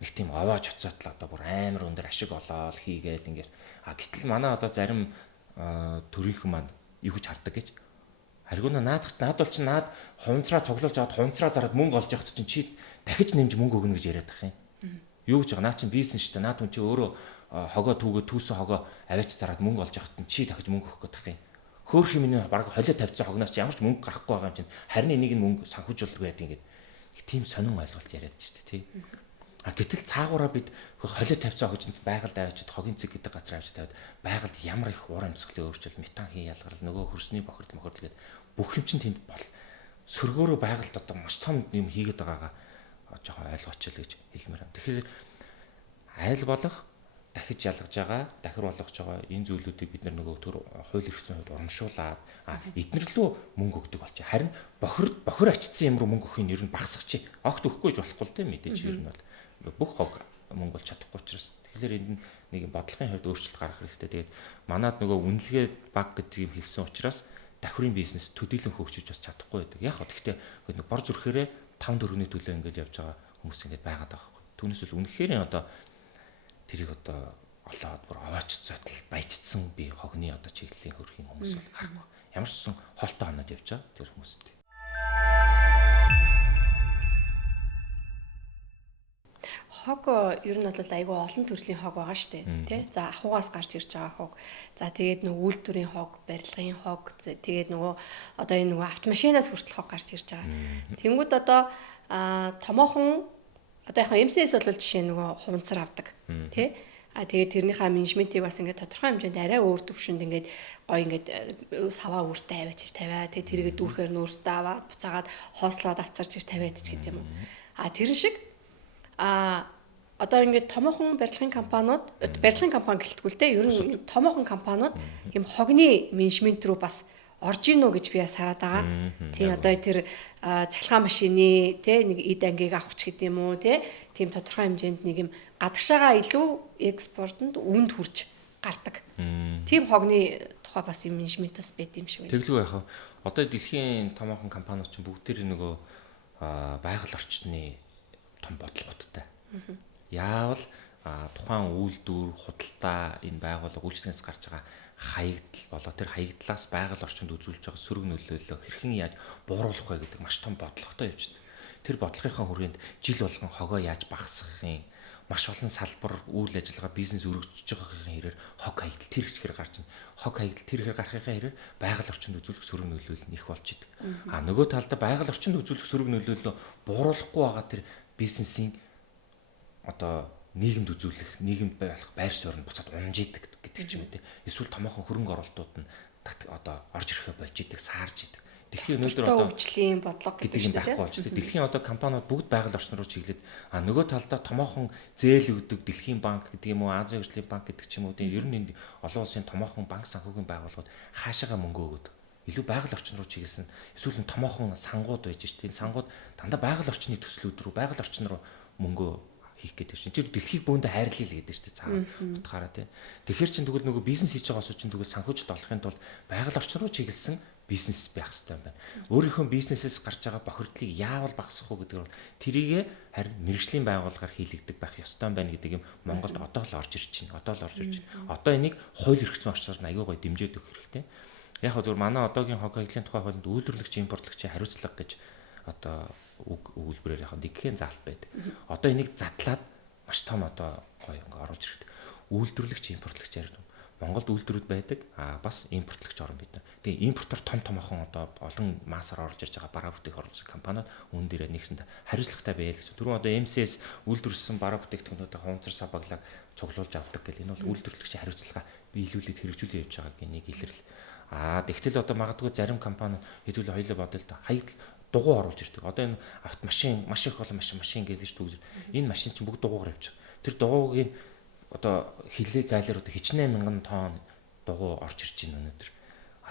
Нэг тийм овоож оцоотлоо одоо бүр амар өндөр ашиг олоод хийгээл ингээ. Гэтэл манай одоо зарим төрийнхэн маань юу гэж хардаг гэж. Харгуна наад бол чи наад хуванцраа цуглуулж аваад хуванцраа зараад мөнгө олж явахт чинь чи дахиж нэмж мөнгө өгнө гэж яриад ах юм. Юу гэж байгаа наа чи бизнес шүү дээ. Наад хүн чи өөрөө хогоо түүгээ түүсэн хогоо аваач зараад мөнгө олж явахт чи дахиж мөнгө өгөх гээд ах юм. Хөөх юм нэг баг холио тавьсан хогноос чи ямар ч мөнгө гарахгүй байгаа юм чинь харин энийг нь мөнгө санхүүжүүлдэг байдаг ингээд. Тийм сонин ойлголт яриад шүү дээ тий. Гэтэл цаагаараа бид холио тавьсан хогжинд байгальд аваачид хогийн цэг гэдэг газар авч тавиад байгальд ямар их уур амьсгалын өөрчлөлт метан хий ялгарл нөгөө хөрсний бохирдол гэдэг бүх юм чинь тэнд бол сөргөөрөө байгальд одоо маш том юм хийгээд байгаагаа жоохон ойлгооч л гэж хэлмээр байна. Тэгэхээр айл болох дахиж ялгаж байгаа, дахир болгож байгаа энэ зүйлүүдийг бид нөгөө төр хууль эрх зүйн хувьд урамшуулад эднэрлүү мөнгө өгдөг болчих. Харин бохир ачсан юм руу мөнгө өгөх нь ер нь багасгачих. Огт өгөхгүй гэж болохгүй л дээ мэдээж ер нь бол бүх хог мөнгө болж чадахгүй учраас тэгэхээр энд нэг бодлогын хувьд өөрчлөлт гаргах хэрэгтэй. Тэгээд манад нөгөө үнэлгээ баг гэдгийг хэлсэн учраас давхрын бизнес төдийлөн хөгжиж бас чадахгүй байдаг. Яг хөө гэхдээ нэг бор зүрхээрээ 5 төгрөгийн төлөө ингэж явж байгаа хүмүүс ингэж байгаад байгаа байхгүй. Түүнээс бол үнэхээр одоо тэрийг одоо олоод бүр овооч зотл баяжцсан би хогны одоо чиглэлийн хөрхийн хүмүүс бол гарахгүй. Ямар ч сан холтой хоноод явж байгаа тэр хүмүүст. Хог ер нь бол айгүй олон төрлийн хог байгаа шүү дээ тий. За ахугаас гарч ирж байгаа хог. За тэгээд нөгөө үйлдвэрийн хог, барилгын хог, тэгээд нөгөө одоо энэ нөгөө автомашинаас хүртэл хог гарч ирж байгаа. Тэнгүүд одоо томоохон одоо яхаа MCS бол жишээ нөгөө хуванцар авдаг тий. Тэгээд тэрнийхээ менежментийг бас ингээд тодорхой хэмжээнд арай өөр төвшөнд ингээд гоё ингээд саваа өөртөө аваачиж тавиа. Тэгээд тэргээ дүүрхээр нөөсдөө аваад буцаагаад хоослоод авцарч ир тавиад ч гэдэг юм уу. Тэрэн шиг одоо ингээд томоохон барилгын компаниуд барилгын компани гэлтгүүл те ер нь томоохон компаниуд юм хогны менежмент рүү бас орж ийнө гэж би бас хараад байгаа. Тийм одоо тэр цахилгаан машины те нэг эд ангийг авах ч гэдэм үү те тийм тодорхой хэмжээнд нэг юм гадагшаага илүү экспортод үнд хүрч гардаг. Тийм хогны тухай бас юм менежментас байд юм шиг байна. Тэглгүй яхаа. Одоо дэлхийн томоохон компаниуд чинь бүгд тэр нөгөө байгаль орчны том бодлоготой. Яавал тухайн үйлдвэр, худалдаа энэ байгууллага үйлчлэгнээс гарч байгаа хаягдал болоо тэр хаягдлаас байгаль орчинд үзүүлж байгаа сөрөг нөлөөлөл хэрхэн яаж бууруулах вэ гэдэг маш том бодлоготой явждаг. Тэр бодлогынхаа хүрээнд жил болгон хогоо яаж багасгахын маш олон салбар үйл ажиллагаа бизнес өргөжж байгаагийн хэрээр хог хаягдал тэр ихэр гарч байна. Хог хаягдал тэр ихэр гарахын хэрээр байгаль орчинд үзүүлэх сөрөг нөлөөлөл нь их болж идэг. Нөгөө талдаа байгаль орчинд үзүүлэх сөрөг нөлөөллөө бууруулахгүй байгаа тэр бизнесийн одоо нийгэмд үзүүлэх, нийгэмд байх байр суурь нь буцаад унжидаг гэдэг ч юм уу те. Эсвэл томоохон хөрөнгө оруулалтууд нь одоо орж ирэхэ болж идэг, саарж идэг. Дэлхийн өнөөдөр одоо хөгжлийн бодлого гэдэг юм байхгүй болж те. Дэлхийн одоо компаниуд бүгд байгаль орчин руу чиглээд нөгөө талдаа томоохон зээл өгдөг Дэлхийн банк гэдэг юм уу, Азийн хөгжлийн банк гэдэг ч юм уу те. Ер нь энэ олон улсын томоохон банк санхүүгийн байгууллагууд хаашаага мөнгө өгöd илүү байгаль орчин руу чиглэсэн эсвэл томоохон сангууд байж штэ. Энэ сангууд дандаа байгаль орчны төслүүд рүү, байгаль орчин руу мөнгө хийх гэдэг чинь. Тэр дэлхийг бөөндө хайрлал гэдэг чинь цаавал утгаараа тий. Тэгэхээр чин тэгвэл нөгөө бизнес хийж байгаа осоо чин тэгвэл санхүүжилт олохын тулд байгаль орчин руу чиглэсэн бизнес байх хэрэгтэй юм байна. Өөрийнхөө бизнесээс гарч байгаа бохирдлыг яавал багасгах уу гэдэг нь тэрийг харин мэрэгжлийн байгууллагаар хийлэгдэх байх ёстой юм байна гэдэг юм Монголд одоо л орж ирж байна. Одоо энийг хууль эрх зүйн орчноор аягүй гоё дэмжиж өгөх хэрэгтэй. Яг хөө зөвхөн манай одоогийн хог хаягдлын тухай хуулинд үйлдвэрлэгч, импортлогчийн хариуцлага гэж одоо үг өгүүлбэрээр яг нэгхэн заалт байдаг. Одоо энийг задлаад маш том одоо гоё ингээ оруулж ирэхэд үйлдвэрлэгч, импортлогч яриад Монголд үйлдвэрүүд байдаг. Бас импортлогч орн бид. Тэгээ импортоор томоохон одоо олон массаар оруулж ирж байгаа бараа бүтээх оруулах компаниуд үүн дээр нэгсэнд хариуцлагатай байл гэж. Түрүүн одоо MCS үйлдвэрлэсэн бараа бүтээгдэхүүнүүдээ хуванцар сабаглаг цуглуулж авдаг гэл энэ бол үйлдвэрлэгчийн хариуцлага биелүүлээд хэрэгжүүлээд явж байгаа гэнийг илэрл. Тэгтэл одоо магадгүй зарим компаниуд хэдүүл хоёулаа бодъё л да хаягдл дугуй оруулж ирдэг. Одоо энэ автомашин, маш их олон машин гэлж төгс. Энэ машин чинь бүгд дугуйгаар явж байгаа. Тэр дугуйгийн одоо хилээ галер одоо хичнээн мянган тонн дугуй орж ирж байна өнөөдөр.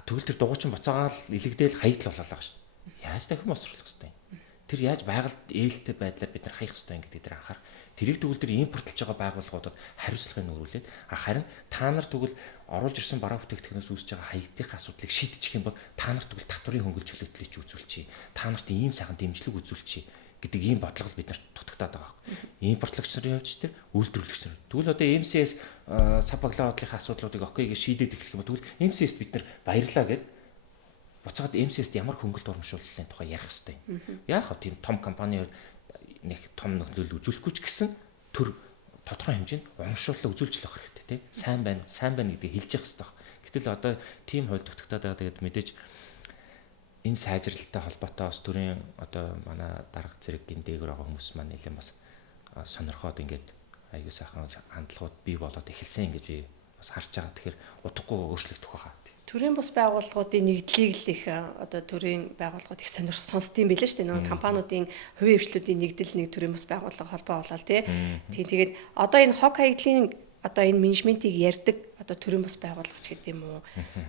Тэгвэл тэр дугуй чинь буцаагаал илэгдээл хаягдл болоо байгаа шүү. Яаж дахин босруулах хэвтэй юм. Тэр яаж байгальд ээлтэй байдлаар бид нар хаях хэвтэй гэдэг дээр анхаарах. Тэрийг тэгвэл тэр импортлж байгаа байгууллагуудад хариуцлагыг нөрүүлээд харин та нар тэгвэл оруулж ирсэн бараа бүтээгдэхүүнээс үүсэж байгаа хаягдлын асуудлыг шийдчих юм бол та нарт тэгвэл татврын хөнгөлж хөлөөтлөж үзүүлчихье. Та нарт ийм сайхан дэмжлэг үзүүлчихье гэдэг ийм бодлого бид нарт дутагтаад байгаа юм. Импортлогч нарын явж тэр үйлдвэрлэгч нар. Тэгвэл одоо MCS сапаглаадлын асуудлуудыг окейг шийдээд эхлэх юм бол тэгвэл MCS-д бид нар баярлаа гэд буцаад MCS-д ямар хөнгөлт урамшууллын тухай ярих хэрэгтэй юм. Яг хөө тийм том компани нэг том нөхцөл үзүүлэхгүй ч гэсэн төр тодорхой хэмжээнд урамшууллаа үзүүлж л авах хэрэгтэй тий. Сайн байна гэдгийг хэлж явах хэрэгтэй. Гэтэл одоо тийм хууль дутагтаад байгаа тэгээд мэдээж энэ сайжралтай холбоотой бас төрийн одоо манай дарга зэрэгийн дээгүүр байгаа хүмүүс маань нэлээд бас сонирхоод ингээд аягүй сайхан хандлагууд бий болоод эхэлсэн гэж би бас харж байгаа. Тэгэхээр удахгүй өөрчлөгдөх байгаа. Төрийн бус байгууллагуудын нэгдлийг л их одоо төрийн байгууллагууд их сонсдсон байлээ шүү дээ. Нөгөө компаниудын хувийн хвшлүүдийн нэгдэл нэг төрийн бус байгууллага холбоо болоод тий. Тэгээд одоо энэ хог хаягдлын одоо энэ менежментийг ярьдаг одоо төрийн бас байгууллагч гэдэг юм уу.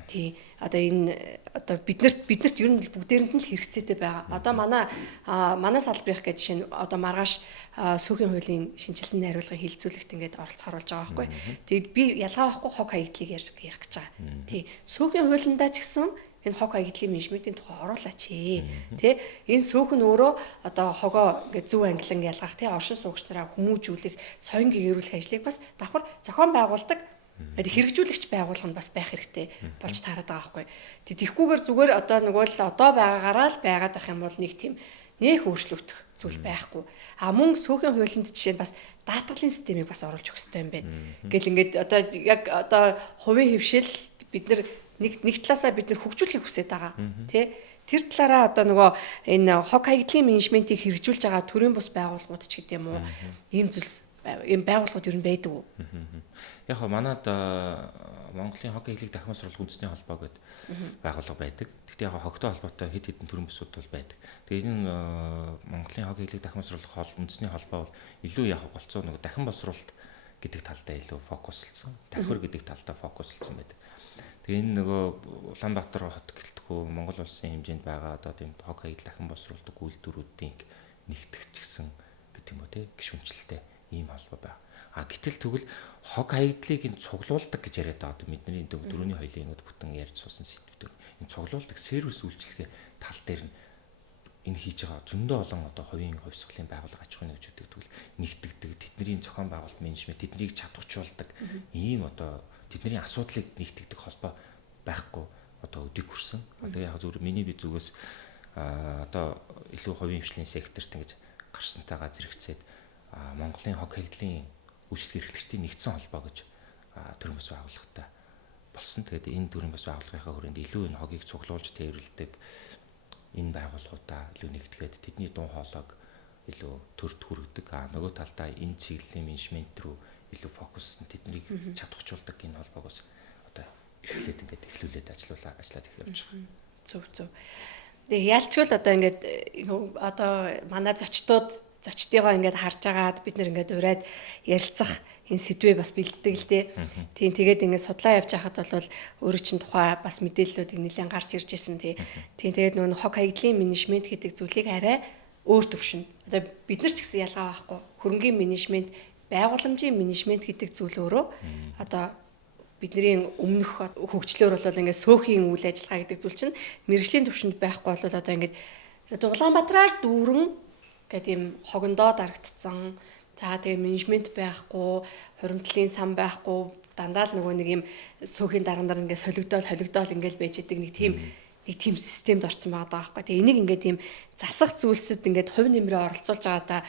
Тий. Одоо энэ одоо биднэрт ер нь бүгдээрэнд нь л хэрэгцээтэй байгаа. Одоо манай салбарынх гэдэг жишээ нь одоо маргааш сүүхийн хуулийн шинжилсэн найруулгын хилцүүлэгт ингээд оролцохоор болж байгаа байхгүй. Тэгээд би ялгаа байхгүй хог хаягдлыг ярих гэж байгаа. Тий. Сүүхийн хуулиндаа ч гэсэн энэ хог хаягдлын менежментийн тухай оруулаач ээ. Тэ энэ сөөхн өөрөө одоо хогоо ингээд зөв англин ялгах тий оршин суугч нараа хүмүүжүүлэх, соён гэрүүлэх ажлыг бас давхар зохион байгуулдаг хэрэгжүүлэгч байгуулга нь бас байх хэрэгтэй болж таарад байгаа байхгүй. Тэгэхгүйгээр зүгээр одоо нөгөө л одоо байгаагаараа л байгаад ах юм бол нэг тийм нэх өөрчлөгдөх зүйл байхгүй. А мөн сүүхийн хуулинд жишээ нь бас даатгалын системийг бас оруулж өгөх хэрэгтэй юм байна. Гэл ингээд одоо яг одоо хувийн хөвшил бид нэг талаасаа бид хөгжүүлэхийг хүсэж байгаа. Тэ тэр талаараа одоо нөгөө энэ хог хаягдлын менежментийг хэрэгжүүлж байгаа төрийн бус байгууллагууд ч гэдэг юм уу ийм зүйлс ийм байгууллагууд ер нь байдаг уу? Яг манад Монголын хог хаягдлыг дахин боловсруулах үндэсний холбоо гэдэг байгууллага байдаг. Гэхдээ яг хогтой холбоотой хэд хэдэн төрийн бусууд бол байдаг. Тэгээ энэ Монголын хог хаягдлыг дахин боловсруулах үндэсний холбоо бол илүү яг голцоо нөгөө дахин боловсруулалт гэдэг талдаа илүү фокуслсан. Давхар гэдэг талдаа фокуслсан байдаг. Тэгээ энэ нөгөө Улаанбаатар хот гэлтгүү Монгол улсын хэмжээнд байгаа одоо тийм хог хаягдал дахин боловсруулдаг үйлдвэрүүдийн нэгтгэж гисэн гэдэг юм уу те гишүүнчлэлтэй ийм холбоо байна. А гэтэл тэгвэл хог хаягдлыг энэ цуглуулдаг гэж яриад байгаа. Бидний дөрөвний хоёлын нүд бүтэн ярьж суусан сэдвээр энэ цуглуулдаг сервис үйлчлэгээ тал дээр нь энэ хийж байгаа зөндөө олон одоо хувийн хувьсгалын байгууллага аж ахуйн нэгжүүдэд тэгвэл нэгтгэдэг тэдний зохион байгуулалт менежмент тэднийг чадварчуулдаг ийм одоо тэдний асуудлыг нэгтгэдэг холбоо байхгүй одоо өдийг хүрсэн. Тэгээ яг зүгээр миний би зүгээс одоо илүү хувийн хвшлийн секторт ингэж гарсантайгаа зэрэгцээд Монголын хог хаягдлын үйлчлэг эрхлэгчдийн нэгдсэн холбоо гэж төрийн бас байгууллагатай болсон. Тэгээд энэ төрийн бас байгууллагынхаа хүрээнд илүү энэ хогийг цуглуулж тээвэрлэдэг энэ байгууллагуудаа илүү нэгтгэхэд тэдний дуу хоолойг илүү төрд хүргэдэг. Нөгөө талдаа энэ чиглэлийн менежмент рүү илүү фокус нь тэднийг чадахжуулдаг энэ холбоогоос одоо эхлээд ингээд эхлүүлээд ажиллаад их явж байгаа. Зөв. Тэгээ ялчгүй л одоо ингээд одоо манай зочдтойгоо ингээд харж агаад бид нэр ингээд ураад ярилцах энэ сэдвээ бас бэлддэг л дээ. Тийм тэгээд ингээд судлаа явж байхад бол өөрөө чинь тухай бас мэдээллүүдийг нэлээд гарч ирж ирсэн тий. Тийм тэгээд нөгөө хог хаягдлын менежмент гэдэг зүйлийг арай өөр төвшөнд. Одоо бид нар ч гэсэн ялгаа байхгүй. Хөрөнгийн менежмент, байгууламжийн менежмент гэдэг зүйл өөрөө одоо бидний өмнөх хөгжлөөр бол ингээд сөөхийн үйл ажиллагаа гэдэг зүйл чинь мэрэгжлийн төвшөнд байхгүй бол одоо ингээд Улаанбаатараар дүүрэн гэдэг юм хогондоо дарагдсан. За тэгээ менежмент байхгүй, хуримтлалын сан байхгүй, дандаа л нөгөө нэг юм сөөхийн дарамдар ингээд холигдоол ингээд байж идэг нэг тийм системд орсон байгаа байхгүй. Тэгээ энийг ингээд тийм засах зүйлсэд ингээд хувь нэмрээ оролцуулж байгаадаа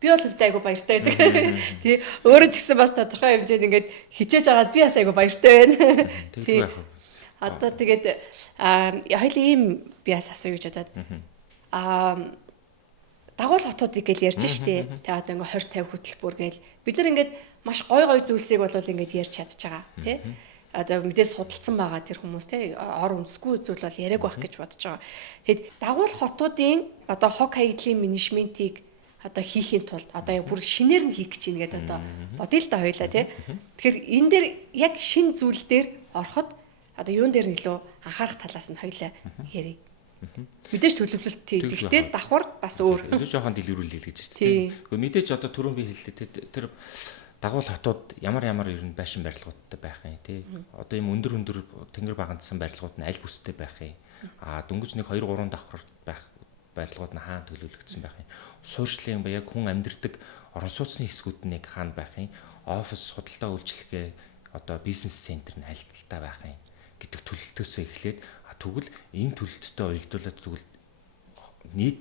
би бол хөвдөө айгу баяртай байдаг. Тий өөрөө ч гэсэн бас тодорхой хэмжээнд ингээд хичээж агаад би бас айгу баяртай байна. Тий. Одоо тэгээд хоёул ийм би бас асууя гэж бодоод дагуул хотуудыг гэж ярьж штэ. Тэгээ одоо ингээд 20 50 хөтөлбөр гээл бид нар ингээд маш гой зүйлсийг бол ингээд ярьж чадж байгаа. Тий. Одоо мэдээс судалсан байгаа тэр хүмүүс те ор үндэсгүй зүйл бол яриаг байх гэж бодож байгаа. Тэгэд дагуул хотуудын одоо хог хаягдлын менежментийг одоо хийхийн тулд одоо бүр шинээр нь хийх гэж байна гэдэг одоо бодъё л да хоёлаа тий. Тэгэхээр энэ дээр яг шин зүйл дээр ороход одоо юун дээр нь илүү анхаарах талаас нь хоёлаа ярив. Мэдээж төлөвлөлт тий. Гэхдээ давхар бас өөр. Илүү жоохон дэлгэрүүлэл гэж байна тий. Гэхдээ мэдээж одоо түрүүн би хэллээ тэр дагуул хотууд ямар ер нь байшин барилгуудтай байх юм тий. Одоо юм өндөр тэнгэр багандсан барилгууд нь аль бүстэй байх юм. Дөнгөж нэг 2 3 давхар байх барилгууд нь хаана төлөвлөгдсөн байх юм. Суурьшлын ба яг хүн амьдардаг орон сууцны хэсгүүд нь хаана байх юм. Офис, худалдаа үйлчилгээ, одоо бизнес центр нь аль талтай байх юм гэдэг төлөлтөөсөө эхлээд тэгвэл энэ төлөлтөд уялдуулаад тэгвэл нийт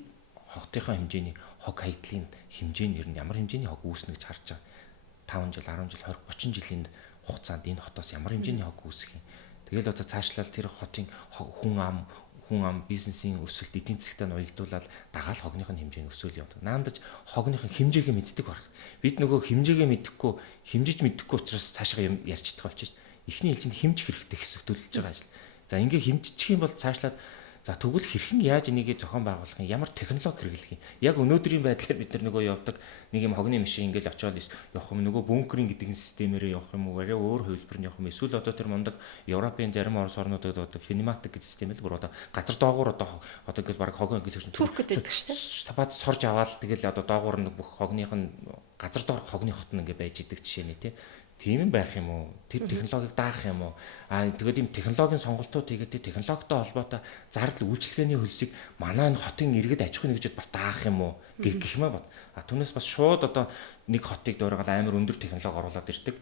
хотынхаа хэмжээний хог хаягдлын хэмжээ нь ер нь ямар хэмжээний хог үүснэ гэж харж байгаа. 5 жил, 10 жил, 20, 30 жилийн хугацаанд энэ хотоос ямар хэмжээний хог үүсэх юм. Тэгэл одоо цаашлал тэр хотын хүн ам бизнесийн өсөлт эдийн засгтаа нь уялдуулаад дагаал хогных нь хэмжээ нь өсөөл явдаг. Наандаж хогных нь хэмжээгээ мэддэг байх. Бид нөгөө хэмжээгээ мэдэхгүй, хэмжиж мэдэхгүй учраас цаашаа юм ярьж чадах болчих. Эхний ээлжинд хэмжих хэрэгтэй хэсэг төлөж байгаа ажил. За ингээ хэмжчих юм бол цаашлаад За тэгвэл хэрхэн яаж энийг зохион байгуулах юм? Ямар технологи хэрэглэх юм? Яг өнөөдрийн байдлаар бид нар нөгөө явдаг нэг юм хогны машин ингээл очиод явах юм нөгөө бункерийн гэдэг системээр явах юм уу? Арай өөр хувилбар нь явах юм. Эсвэл одоо тэр мундаг Европын зарим орос орнуудад одоо финематик гэдэг систем л бүр одоо газар доогуур одоо ингээл баг хогоо ингээл Түрк гэдэг шүү дээ. Табад сорж аваад тэгэл одоо доогуур нь бүх хогных нь газар доор хогны хот нь ингээ байж идэг жишээ нь тий. Тийм юм байх юм уу? Тэр технологиг даах юм уу? Тэгээд ийм технологийн сонголтууд хийгээд технологитой холбоотой зардал үйлчлэгээний хөлсийг манай хотын иргэд аж ахуйн нэгжид бас даах юм уу? Гэх маа бод. Түүнээс бас шууд одоо нэг хотыг дуурайгаад амар өндөр технологи оруулаад ирдэг.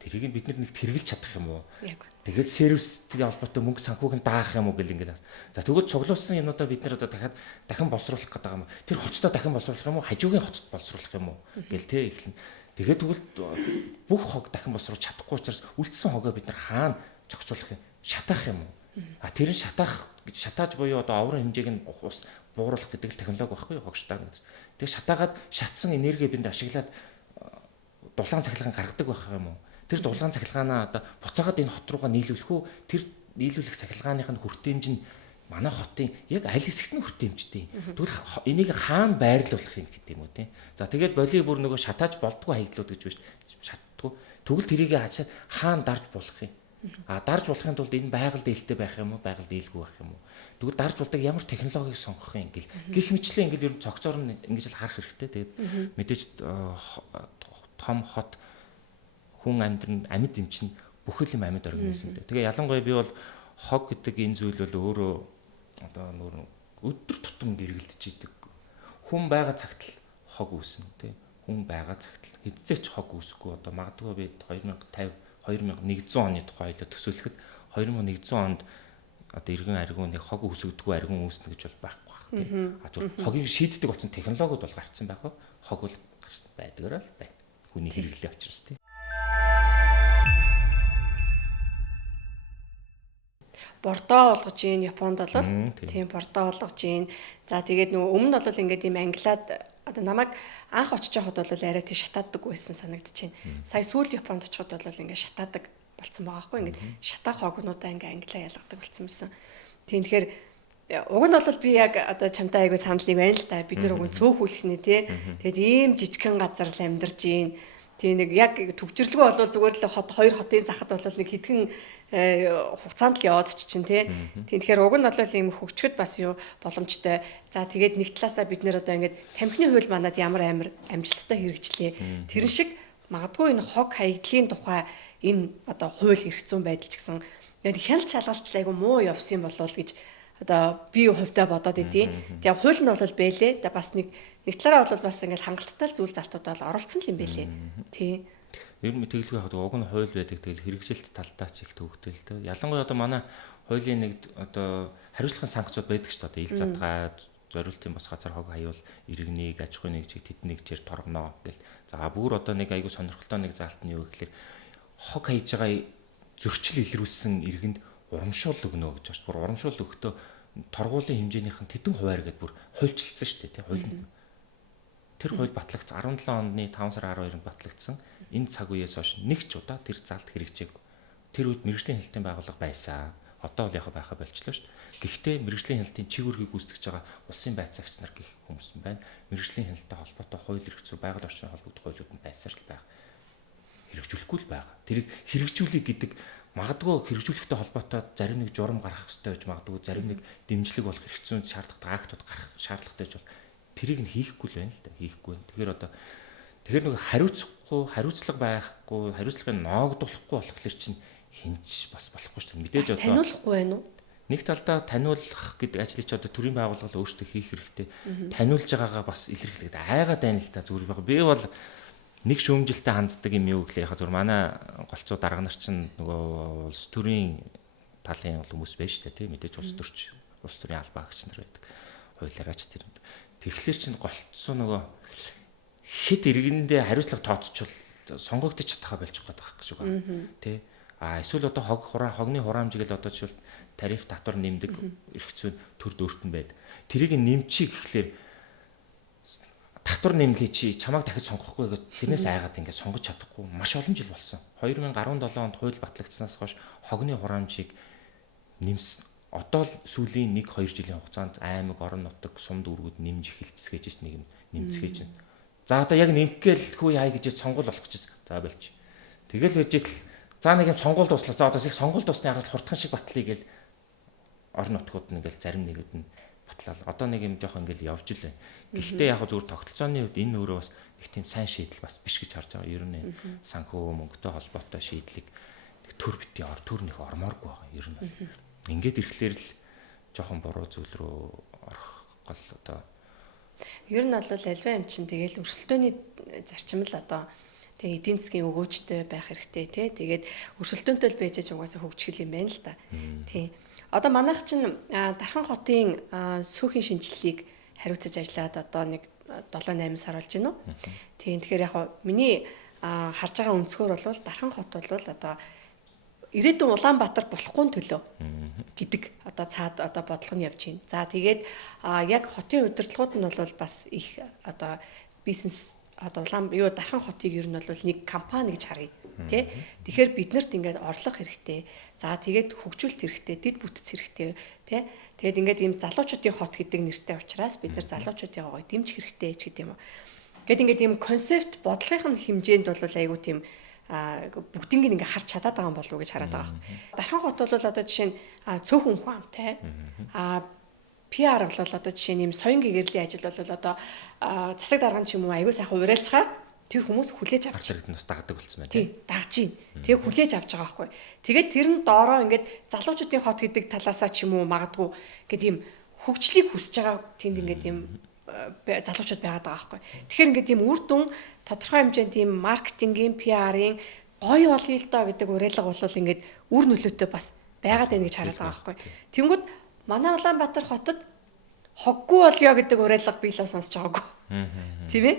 Тэрийг бид нэг хэрэгжилж чадах юм уу? Тэгээд сервистэй холбоотой мөнгө санхүүг нь даах юм уу гэл ингээд. За тэгвэл цуглуулсан юмудаа бид нэр одоо дахин боловсруулах гэдэг юм. Тэр хоттой дахин боловсруулах юм уу? Хажуугийн хотод боловсруулах юм уу? Гэл тэ эхлэн. Тэгээд тэгвэл бүх хог дахин боловсруулж чадахгүй учраас үлдсэн хогоо бид нар хаана зохицуулах юм? Шатаах юм уу? Тэр нь шатааж буюу одоо оврын хэмжээг нь бууруулах гэдэг л технологи байхгүй юу хог шатаа гэдэг. Тэгээд шатаагаад шатсан энерги бид ашиглаад дулаан цахилгаан гаргадаг байх юм уу? Тэр дулаан цахилгаанаа одоо буцаагаад энэ хот руугаа нийлүүлэх үү? Тэр нийлүүлэх цахилгааных нь хүртээмж нь манай хотын яг аль хэсэгт нь хүртээмжтэй. Тэгвэл энийг хаана байрлуулах юм гэдэг юм уу тийм. За тэгээд боли бүр нөгөө шатааж болдгоо хайдлууд гэж биш шатдаггүй. Тэгвэл тэрийг хаана дарж болох юм? Дарж болохын тулд энэ байгаль дээлтэй байх юм уу? Байгаль дээлгүй байх юм уу? Тэгвэл дарж болдог ямар технологиг сонгох юм гэл. Гэх мэтлээ ингээл ер нь цогцоор нь ингэж л харах хэрэгтэй. Тэгээд мэдээж том хот хүн амьд юм чинь бүхэл юм амьд организм. Тэгээ ялангуяа би бол хог гэдэг энэ зүйл бол өөрөө одоо нөр өдөр тутам гэргэлдэж идэг. Хүн байгаа цагт л хог үүснэ тий. Хүн байгаа цагт л хэзээ ч хог үүсэхгүй. Одоо магадгүй би 2100 оны тухай хэлээ төсөөлөхөд 2100 онд одоо иргэн аргун нэг хог үүсгдэггүй аргун үүснэ гэж бол байхгүй баг тий. Зүгээр хогийг шийддэг болсон технологиуд бол гарцсан байх. Хог бол гарсан байдгаар л байна. Хүний хэрэглээ учраас тий. Бордоо болгож ийн Японд бол тийм бордоо болгож ийн. За тэгээд нөгөө өмнө нь бол ингээд ийм англиад одоо намайг анх очиж байхад бол арай тий шатаадаг байсан санагдчихэв. Сая сүүлд Японд очиход бол ингээд шатаадаг болцсон байгаа хгүй ингээд шатаах хогнуудаа ингээд англиа ялгадаг болцсон байсан. Тийм тэгэхээр уг нь бол би яг одоо чамтай айгүй саналыг байна л да. Бид нар уг нь цөөхүүлэх нэ тий. Тэгээд ийм жижигхэн газар л амьдарч ийн. Тийм нэг яг төвчрлөгөө бол зүгээр л хоёр хотын захад бол нэг хитгэн хугацаанд л яваад очих чинь тий. Тэгэхээр уг нь бол ийм хөгжөхөд бас юу боломжтой. За тэгээд нэг талаасаа бид нэр одоо ингээд тамхины хууль манад ямар амар амжилттай хэрэгжлээ. Тэр шиг магадгүй энэ хог хаягдлын тухай энэ одоо хууль хэрэгцсэн байдал ч гэсэн яг хяналт шалгалт айгу муу явсан болов гэж одоо би хувьдаа бодоод идэв. Тэгээ хууль нь бол бэлээ. Тэгээ бас нэг талаараа бол бас ингээд хангалттай зүйл залтуудаа л оруулсан юм бэлээ. Тий. Ер нь тэглэгээ хад уг нь хууль байдаг тэгэл хэрэгжилт талдаа ч их төвөгтэй л дээ. Ялангуяа одоо манай хуулийн нэг одоо хариуцлагын санкцууд байдаг шүү дээ. Ил задгаа зориултын бас газар хог хаявал иргэнийг аж ахуйн нэгжийг тэднийг жир торгоно гэл. За бүр одоо нэг айгу сонирхолтой нэг заалт нь юу гэхээр хог хаяж байгаа зөрчил илрүүлсэн иргэнд урамшуул өгнө гэж байна. Бүр урамшуул өгөхдөө торгуулийн хэмжээнийх нь тэдэн хуваар гэдээ бүр хуульчилсан шүү дээ, тий хуулинд. Тэр хууль батлагдсан 17 оны 5 сар 12-нд батлагдсан. Энэ цаг үеэс хойш нэг ч удаа тэр заалт хэрэгжээгүй. Тэр үед мэргэжлийн хяналтын байгууллага байсан. Одоо бол яхаа байхаа болчихлоо шүү дээ. Гэхдээ мэргэжлийн хяналтын чиг үүргийг гүйцэтгэж байгаа улсын байцаагч нар гэх хүмүүс нь байна. Мэргэжлийн хяналттай холбоотой хууль эрх зүй, байгаль орчны холбогдох хуулиуд нь байсаар л байгаа. Хэрэгжүүлэхгүй л байгаа. Тэрийг хэрэгжүүлэх гэдэг магадгүй хэрэгжүүлэхтэй холбоотой зарим нэг журам гарах хэрэгтэй байж магадгүй зарим нэг дэмжлэг болох хэрэгцээнд шаардлагатай актууд гарах шаардлагатай байж бол тэрийг нь хийхгүй л байна л да. Хийхгүй. Тэгэхээр нэг хариуцлага байхгүй, хариуцлагыг ноогдуулахгүй болохоор чинь хинч бас болохгүй шүү дээ. Мэдээж одоо таниулахгүй байна уу? Нэг талдаа таниулах гэдэг ажлыг ч одоо төрийн байгууллага өөрсдөө хийх хэрэгтэй. Таниулж байгаагаа бас илэрхийлээд айгаад байна л да. Зүгээр байгаа. Би бол нэг шүүмжилтэй ханддаг юм юу гэхээр яг зөв манай голцоо дарга нар чинь нөгөө улс төрийн талын хүмүүс байж шүү дээ тийм мэдээж улс төрийн албаагч нар байдаг. Хуулиараач тэр. Тэгэхээр чинь голцоо нөгөө хэд иргэндээ хариуцлага тооцчвол сонгогдож чадхаа болж байгаа гэж байна. Тэ. Эсвэл одоо хогны хураамжийг л одоо жишээл тариф татвар нэмдэг эрх зүйн төр дөөртөн байд. Тэрийг нэмчихье гэхлээр татвар нэмлээ чи чамайг дахиж сонгохгүй гэж тэрнээс айгаад ингээд сонгож чадахгүй маш олон жил болсон. 2017 онд хууль батлагдсанаас хойш хогны хураамжийг одоо л сүүлийн 1-2 жилийн хугацаанд аймаг орон нутаг сум дүүргүүд нэмж эхэлцгэээж шин нэг юм нэмцгэээж байна. За одоо яг нэмгээл хүү яа гэж сонгуул болох гэж. За болж. Тэгэл байж идэл за нэг юм сонгуул дуслаа. За одоо их сонгуул дуусны араас хурдхан шиг батлая гээл орон нутгууд нь ингээл зарим нэгүүд нь батлал. Одоо нэг юм жоох ингээл явж л байна. Гэхдээ яг зүгээр тогтолцооны хувьд энэ өөрөө бас их тийм сайн шийдэл бас биш гэж харж байгаа. Ер нь санхүү мөнгөтэй холбоотой шийдлийг төр бити төр нөх ормооргүй байгаа. Ер нь ингээд ирэхлээр л жоохон буруу зүйл рүү орох гол одоо ер нь бол альва юм чинь тэгэл өрсөлдөөний зарчим л одоо тэгээ эдийн засгийн өгөөжтэй байх хэрэгтэй тий. Тэгээд өрсөлдөөнтэй л байж угаасаа хөгжих юм байна л да. Тий. Одоо манайх чинь Дархан хотын сүүхийн шинжилгээг хариуцаж ажиллаад одоо нэг 7-8 сар болж байна уу? Тийм тэгэхээр яг миний харж байгаа өнцгөр бол Дархан хот бол одоо ирээдүйн Улаанбаатар болохгүй төлөө гэдэг одоо цаад одоо бодлого нь явж байна. За тэгээд яг хотын удирдлагууд нь бол бас их одоо бизнес одоо Дархан хотыг ер нь бол нэг компани гэж харъя тий. Тэгэхээр биднэрт ингээд орлого хэрэгтэй. За тэгээд хөгжүүлэлт хэрэгтэй, дэд бүтц хэрэгтэй тий. Тэгээд ингээд ийм залуучуудын хот гэдэг нэртэй учраас бид нар залуучуудын гоё дэмжих хэрэгтэй ч гэдэг юм уу. Гэт ингээд ийм концепт бодлогын хэмжээнд бол айгүй тийм бүгднийг ингээ харж чадаад байгаа юм болов уу гэж хараад байгаа юм. Дархан хот бол одоо жишээ нь цөөхөн хүн амтай. PR бол одоо жишээ нь юм соён гэгэрлийн ажил бол одоо засаг дарган ч юм уу аягүй сайхан уриалцгаар тэр хүмүүс хүлээж авч байгаа. Бас дагдаг болсон байна тий. Дагж гин. Тэгээ хүлээж авч байгаа байхгүй. Тэгээд тэр нь доороо ингээд залуучуудын хот гэдэг талаасаа ч юм уу магадгүй гэдэг юм хөгжлийг хүсэж байгаа тэнд ингээд юм залуучууд байгаад байгаа байхгүй. Тэгэхээр ингээд юм үр дүн тодорхой хэмжээнд тийм маркетингийн, PR-ийн гоё болъё л доо гэдэг уриалга бол ингээд үр нөлөөтэй бас байгаад байна гэж хараад байгаа байхгүй. Тэнгүүд манай Улаанбаатар хотод хоггүй болъё гэдэг уриалга би л сонсож байгаагүй. Тийм ээ?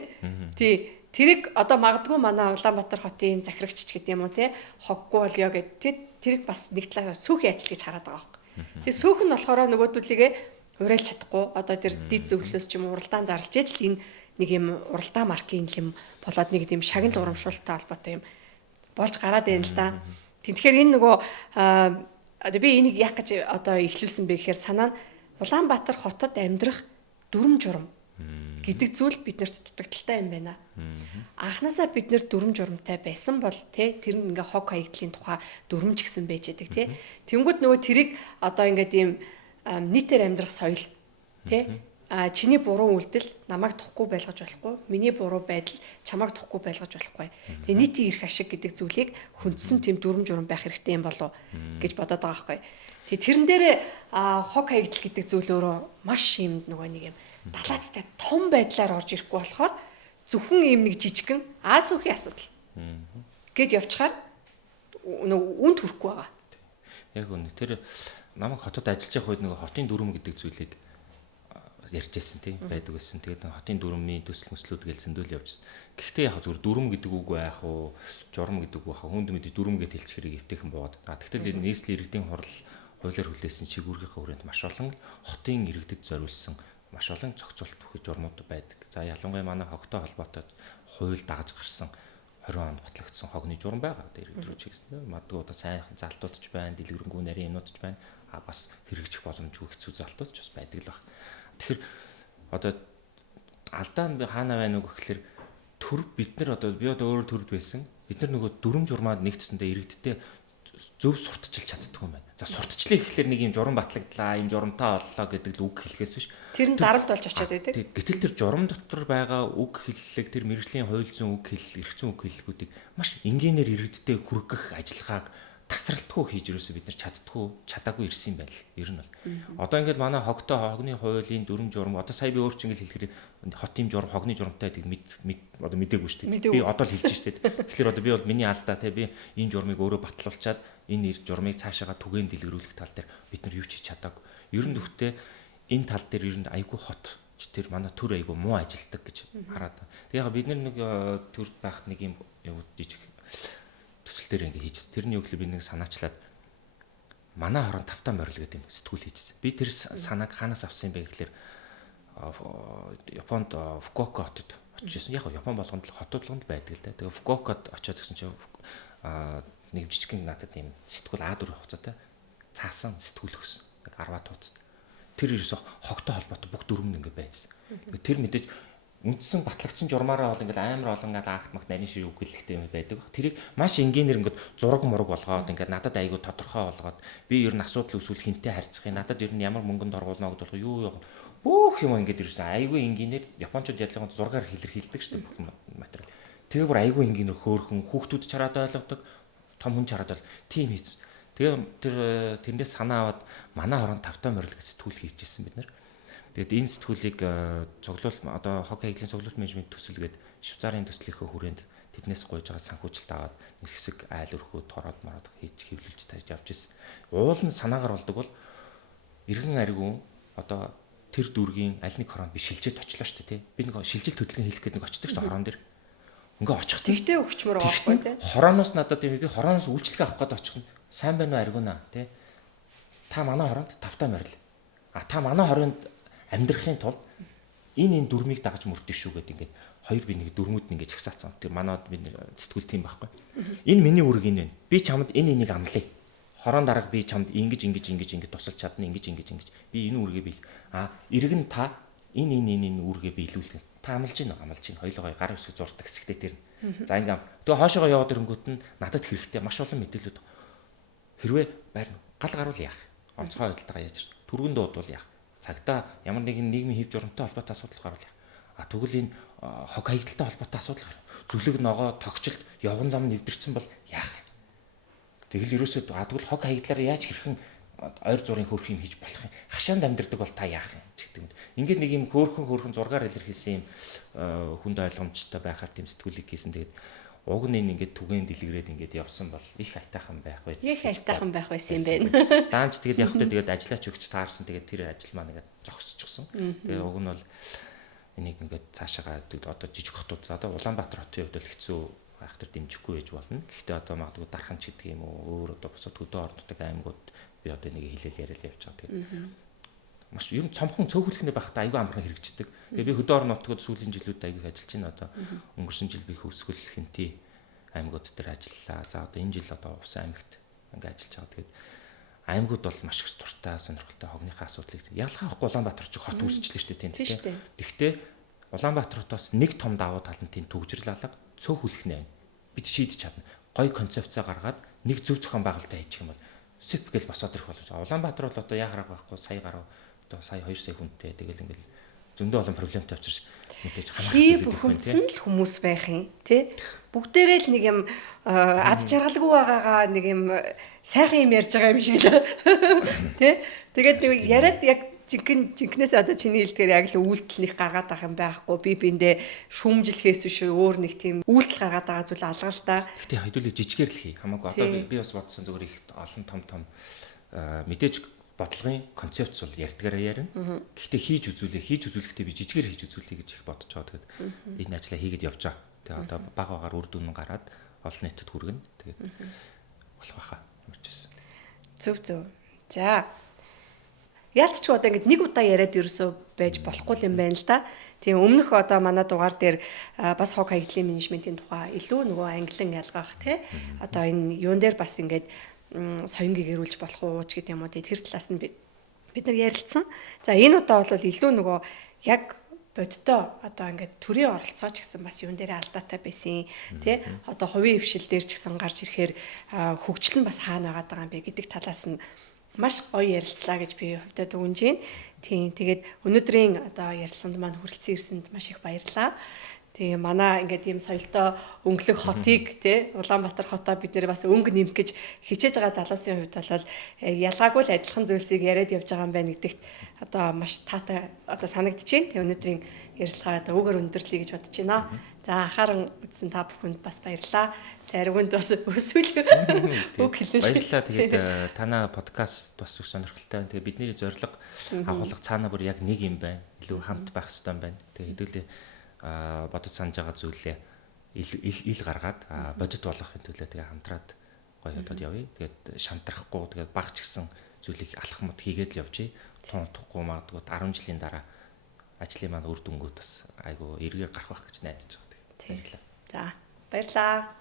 Тий. Тэрийг одоо магадгүй манай Улаанбаатар хотын захирагч ч гэдэг юм уу те хоггүй болъё гэдэг тэрийг бас нэг талаараа сүүхийн ажил гэж хараад байгаа байхгүй. Тэгээ сүүх нь болохоор нөгөөдөлийгээ уриалж чадахгүй одоо тэр дид зөвлөөс ч юм уу уралдаан зарлж ээж л энэ нэг юм уралдаан маркийн юм болоод нэг тийм шагнал урамшуулттай холбоотой юм болж гараад байна л да. Тэгэхээр энэ нөгөө одоо би энийг яг гэж одоо ихлүүлсэн бэ гэхээр санаа нь Улаанбаатар хотод амьдрах дүрм журм гэдэг зүйл биднэрт дутагдaltaй юм байна. Анхнаасаа бид нэр дүрм журмтай байсан бол тэр нь ингээ хог хаягдлын тухай дүрмж гисэн байж байдаг тий. Тэнгүүд нөгөө тэрийг одоо ингээд ийм нийтээр амьдрах соёл тий чиний буруу үйлдэл намайг тухгүй байлгаж болохгүй, миний буруу байдал чамайг тухгүй байлгаж болохгүй. Тэгээ нийтийн эрх ашиг гэдэг зүйлийг хүндсэн тийм дүрм журм байх хэрэгтэй юм болов гэж бодоод байгаа байхгүй. Тэгээ тэрэн дээрээ хог хаягдал гэдэг зүйл өөрөө маш юм нөгөө нэг юм далаацтай том байдлаар орж ирэхгүй болохоор зөвхөн ийм нэг жижигхэн сүүхийн асуудал гэд явчихаар нөгөө үнд хүрэхгүй байгаа. Яг үнэ. Тэр намайг хотод ажиллаж байх үед нөгөө хотын дүрм гэдэг зүйлийг ярьжсэн тийм байдаг байсан. Тэгээд хотын дүрмийн төсөл мөслүүд гэж зөндөл явжсэн. Гэхдээ яг зүгээр дүрм гэдэг үг байх уу, журам гэдэг үг байх уу, хүнд мэдээ дүрм гэж хэлчих хэрэг эвтэйхэн боод. Тэгтэл нийслэлийн иргэдийн хурал хуулиар хүлээсэн чигүүргийнхээ хүрээнд маш олон хотын иргэдэд зориулсан маш олон зохицуулт бүхий журмууд байдаг. За ялангуяа манай хогтой холбоотой хууль дагаж гарсан 20 онд батлагдсан хогны журам байгаа. Тэр иргэд рүү чигсэн. Мадгүй одоо сайхан залтууд ч байна, дэлгэрэнгүй нарийн юмнууд ч байна. Бас хэрэгжих боломжгүй хэцүү залтууд ч бас байдаг л байна. Тэгэхээр одоо алдаа нь хаана байна уу гэхэлэр төр бид нар одоо би одоо өөрөө төрд байсан. Бид нар нөгөө дүрм журмаад нэгтсэндээ иргэдтэй зөв сурталчилж чаддгүй юм байна. За сурталчлаа гэхэлэр нэг юм журам батлагдлаа, юм журамтаа оллоо гэдэг л үг хэлэхээс биш. Тэр нь дарамт болж очиад байдаг. Гэтэл тэр журам дотор байгаа үг хэллэг, тэр мэргэжлийн хууль зүйн үг хэлэл, эрх зүйн үг хэллэгүүдийг маш энгийнээр иргэдтэй хүргэх ажиллагааг тасралтгүй хийж ерөөсөө бид нар чадаагүй ирсэн юм байна л. Ер нь бол. Одоо ингээд манай хогтой хогны хуулийн дүрм журам одоо сая би өөр чинь ингээд хэлэхээр хотын журам хогны журамтай гэдэг одоо мэдээгүй шүү дээ. Би одоо л хэлж штэ. Тэгэхээр одоо би бол миний алдаа те би энэ журмыг өөрөө батлуулчаад энэ журмыг цаашаага түгээн дэлгэрүүлэх тал дээр бид нар юу ч хийж чадаагүй. Ер нь төвхтэй энэ тал дээр ер нь айгүй хот тэр манай төр айгүй муу ажилдаг гэж хараад. Тэгээ яг бид нар нэг төрд байхад нэг юм жижиг төсөл дээр ингэ хийжсэн. Тэрний өглөө би нэг санаачлаад манай хорон тавтаа морил гэдэг юм сэтгүүл хийжсэн. Би тэр санааг хаанаас авсан юм бэ гэхэлэр Японд Фукуока хотод очижсэн. Яг Япон болгонд л хотод байдаг л да. Тэгээ Фукуокад очиод гэсэн чинь нэг жижигхэн надад юм сэтгүүл А4 хугацаатай цаасан сэтгүүл өгсөн. Нэг 10 тууцтай. Тэр ерөөсө хогтой холбоотой бүх дүрмэн ингээд байжсэн. Тэгээд тэр мэдээж үндсэн батлагдсан журмаараа бол ингээд амар олон ингээд акт магт нарийн ширүү гэлэхтэй юм байдаг. Тэрийг маш энгийнээр ингээд зураг мураг болгоод ингээд надад айгүй тодорхой болгоод би ер нь асуудал үүсвэл хинтээ харьцахыг надад ер нь ямар мөнгөнд оргуулна гэдэг юу бүх юм ингээд ерөөсөн айгүй энгийнээр японочдод ядлахын зургаар илэрхийлдэг шүү дээ бүх материал. Тэгээ бүр айгүй энгийнээр хөөхөн хүүхдүүд чараад ойлгодог, том хүн чараад бол тийм хийц. Тэгээ тэрнээс санаа аваад манай хорон тавтай морил гэж сэтгүүл хийжсэн бид нар. Тэгээд энэ сэтгүүлийг цуглуул одоо хоккей аяглалын цуглуулт менежмент төсөл гээд Швейцарын төслийнхөө хүрээнд тэднээс гуйж байгаа санхүүжилт аваад нэг хэсэг айл өрхөө тороод мараад хийж хэвлүүлж тааж явж ирсэн. Уул нь санаагаар болдог бол эргэн аргиун одоо тэр дүүргийн аль нэг хороонд би шилжээд очлоо шүү дээ тий. Би нэг шилжилт хөдөлгөөн хийх гээд нэг очдөг шүү хорон дээр. Ингээ очих тэгтээ өгчмөр байгаа байхгүй тий. Хорооноос надад юм би хорооноос үйлчлэгээ авах гээд очих нь сайн байна уу аргуунаа тий. Та манай хороонд тавтай морил. Та манай хороонд амьдрахын тулд энэ дүрмийг дагаж мөрдөн шүү гэдэг ингээд хоёр би нэг дүрмүүд нь ингээд чагсаацсан. Тэр манайд би сэтгүүл тийм байхгүй. Энэ миний үүрэг энэ. Би чамд энэ энийг амлая. Хорон дарга би чамд ингэж тусалж чадна ингэж. Би энэ үүргээ бий. Эрг нь та энэ үүргээ биелүүлнэ. Та амлаж гин хоёлоо гар үсэг зурдаг хэсэгтэй тэр. За ингээм. Тэгээ хоошоогоо яваад ирэнгүүт нь надад хэрэгтэй маш олон мэдээлэлүүд. Хэрвээ байр гал гаруул яах? Онцгой байдалтайгаа яаж түргэн дуудвал яах? Цагтаа ямар нэгэн нийгмийн хэв журамтай холбоотой асуудал гарвал тэгвэл энэ хог хаягдaltaй холбоотой асуудал гарна. Зүлэг ногоо тогтчлт явган зам нэвдэрсэн бол яах? Тэгэл ерөөсөө тэгвэл хог хаягдлаараа яаж хэрхэн ойр зургийн хөөрх юм хийж болох юм? Хашаанд амьдэрдэг бол та яах юм гэдэг юм. Ингээд нэг юм хөөрхөн зургаар илэрхийлсэн юм хүнд ойлгомжтой байхаар тийм сэтгүүлийг хийсэн. Тэгээд уг нь ингээд түгээн дэлгэрээд ингээд явсан бол их хайтайхан байх байсан. Их хайтайхан байх байсан юм байна. Даанч тэгээд явахдаа тэгээд ажиллаач өгч таарсан. Тэгээд тэр ажил маань ингээд зогсчихсон. Тэгээд уг нь бол энийг ингээд цаашаага одоо жижиг хотууд одоо Улаанбаатар хотын хувьд л хэцүү байх төр дэмжихгүй байж болно. Гэхдээ одоо магадгүй Дархан ч гэдэг юм уу өөр одоо бусад хөдөө орнуудын аймагуд би одоо нэг хэлэл яриад явж байгаа. Тэгээд маш юм цомхон цөөхөлхнээ байхдаа айгүй амархан хэрэгждэг. Тэгээ би хөдөө орон нутгад сүүлийн жилүүд айгүй ажиллаж байна. Одоо өнгөрсөн жил би Хөвсгөл Хинти аймагуд дээр ажиллалаа. За одоо энэ жил одоо Увс аймагт ингээд ажиллаж байгаа. Тэгээд аймагуд бол маш их дуртай, сонирхолтой хогныхаа асуудлыг ялгах Улаанбаатар ч хот үүсчихлээ шүү дээ тийм. Тэгтээ Улаанбаатар хотоос нэг том давуу тал нь тийм төгжрөл алга цөөхөлхнээ байна. Бид шийдэж чадна. Гой концепцаа гаргаад нэг зөв зохион байгуулалт хийчих юм бол сэп гэл босоод ирэх болж байгаа. Улаанбаатар бол одоо яахаар байхгүй сая гаруй одоо сая 2 сая хүнтэй тэгэл ингээл зөндөө олон проблемтай учраас мэдээж хамаарах зүйл бухимдсан л хүмүүс байх юм тий. Бүгдээрээ л нэг юм аз жаргалгүй байгаагаа нэг юм сайхан юм ярьж байгаа юм шиг л тий. Тэгээд нэг яриад яг жинкнээс одоо чиний хэлдгээр яг л үйлдэлнийх гаргаад байгаа юм байхгүй. Би биэндээ шүүмжлэхээс биш өөр нэг тийм үйлдэл гаргаад байгаа зүйл алгалдаа. Гэтэ хэдүүлээ жижигээр л хий. Хамаагүй одоо би бас бодсон зүгээр их олон том мэдээж бодлогын концепц бол ярьдгаараа ярина. Гэхдээ хийж үзүүлэхдээ би жижигээр хийж үзүүлэе гэж их бодож байгаа. Тэгээд энэ ажлаа хийгээд явж байгаа. Тэгээд одоо баг багаар үр дүн гараад олон нийтэд хүргэнэ. Тэгээд болох байхаа ямарч байсан. Зөв. За. Яалтч одоо ингэ нэг удаа яриад ерөөсөө байж болохгүй юм байна л да. Тийм өмнөх одоо манай дугаар дээр бас хог хаягдлын менежментийн тухай илүү нөгөө англин ялгаах тий. Одоо энэ юун дээр бас ингээд соёнгийг эрүүлж болох уу ч гэдэг юм уу тэр талаас нь бид нар ярилцсан. За энэ удаа бол илүү нөгөө яг бодтой одоо ингээд төрийн оролцоо ч гэсэн бас юун дээр алдаатай байсан тий. Одоо хувийн хвшил дээр ч гэсэн гарч ирэхээр хөгжил нь бас хаана байгаа юм бэ гэдэг талаас нь маш гоё ярилцлаа гэж би хувьдаа дүгнэж байна. Тийм тэгээд өнөөдрийн одоо ярилцлаганд маань хүрэлцэн ирсэнд маш их баярлалаа. Тэгээ манай ингээд ийм соёлтой өнгөлөг хотыг тий Улаанбаатар хотоо бид нэр бас өнгө нэмэх гэж хичээж байгаа залуусын хувьд бол ялгаагүй л адилхан зүйлсийг яриад явж байгаа юм байна гэдэгт одоо маш таатай одоо санагдчихээн. Тэгээ өнөөдрийн ярилцлагаа одоо үгээр өндөрлөе гэж бодож байна. За анхааран үзсэн та бүхэнд бас баярлалаа. Заргунд бас өсвөл үг хэлээ. Баярлалаа. Тэгээд танаа подкаст бас их сонирхолтой байна. Тэгээд бидний зорилго агуулга цаанаа бүр яг нэг юм байна. Илүү хамт байх хэрэгтэй юм байна. Тэгээд хэдүүлээ бодож санаж байгаа зүйлээ ил гаргаад бодит болгохын төлөө тэгээ хамтраад гоё удаад явъя. Тэгээд шантрахгүй тэгээд баг ч гэсэн зүйлийг алах мод хийгээд л явжээ. Тун утахгүй магадгүй 10 жилийн дараа ажлын маань үр дүнгууд бас айгу эргээр гарах байх гэж найдаж байгаа. Баярлалаа. За баярлалаа.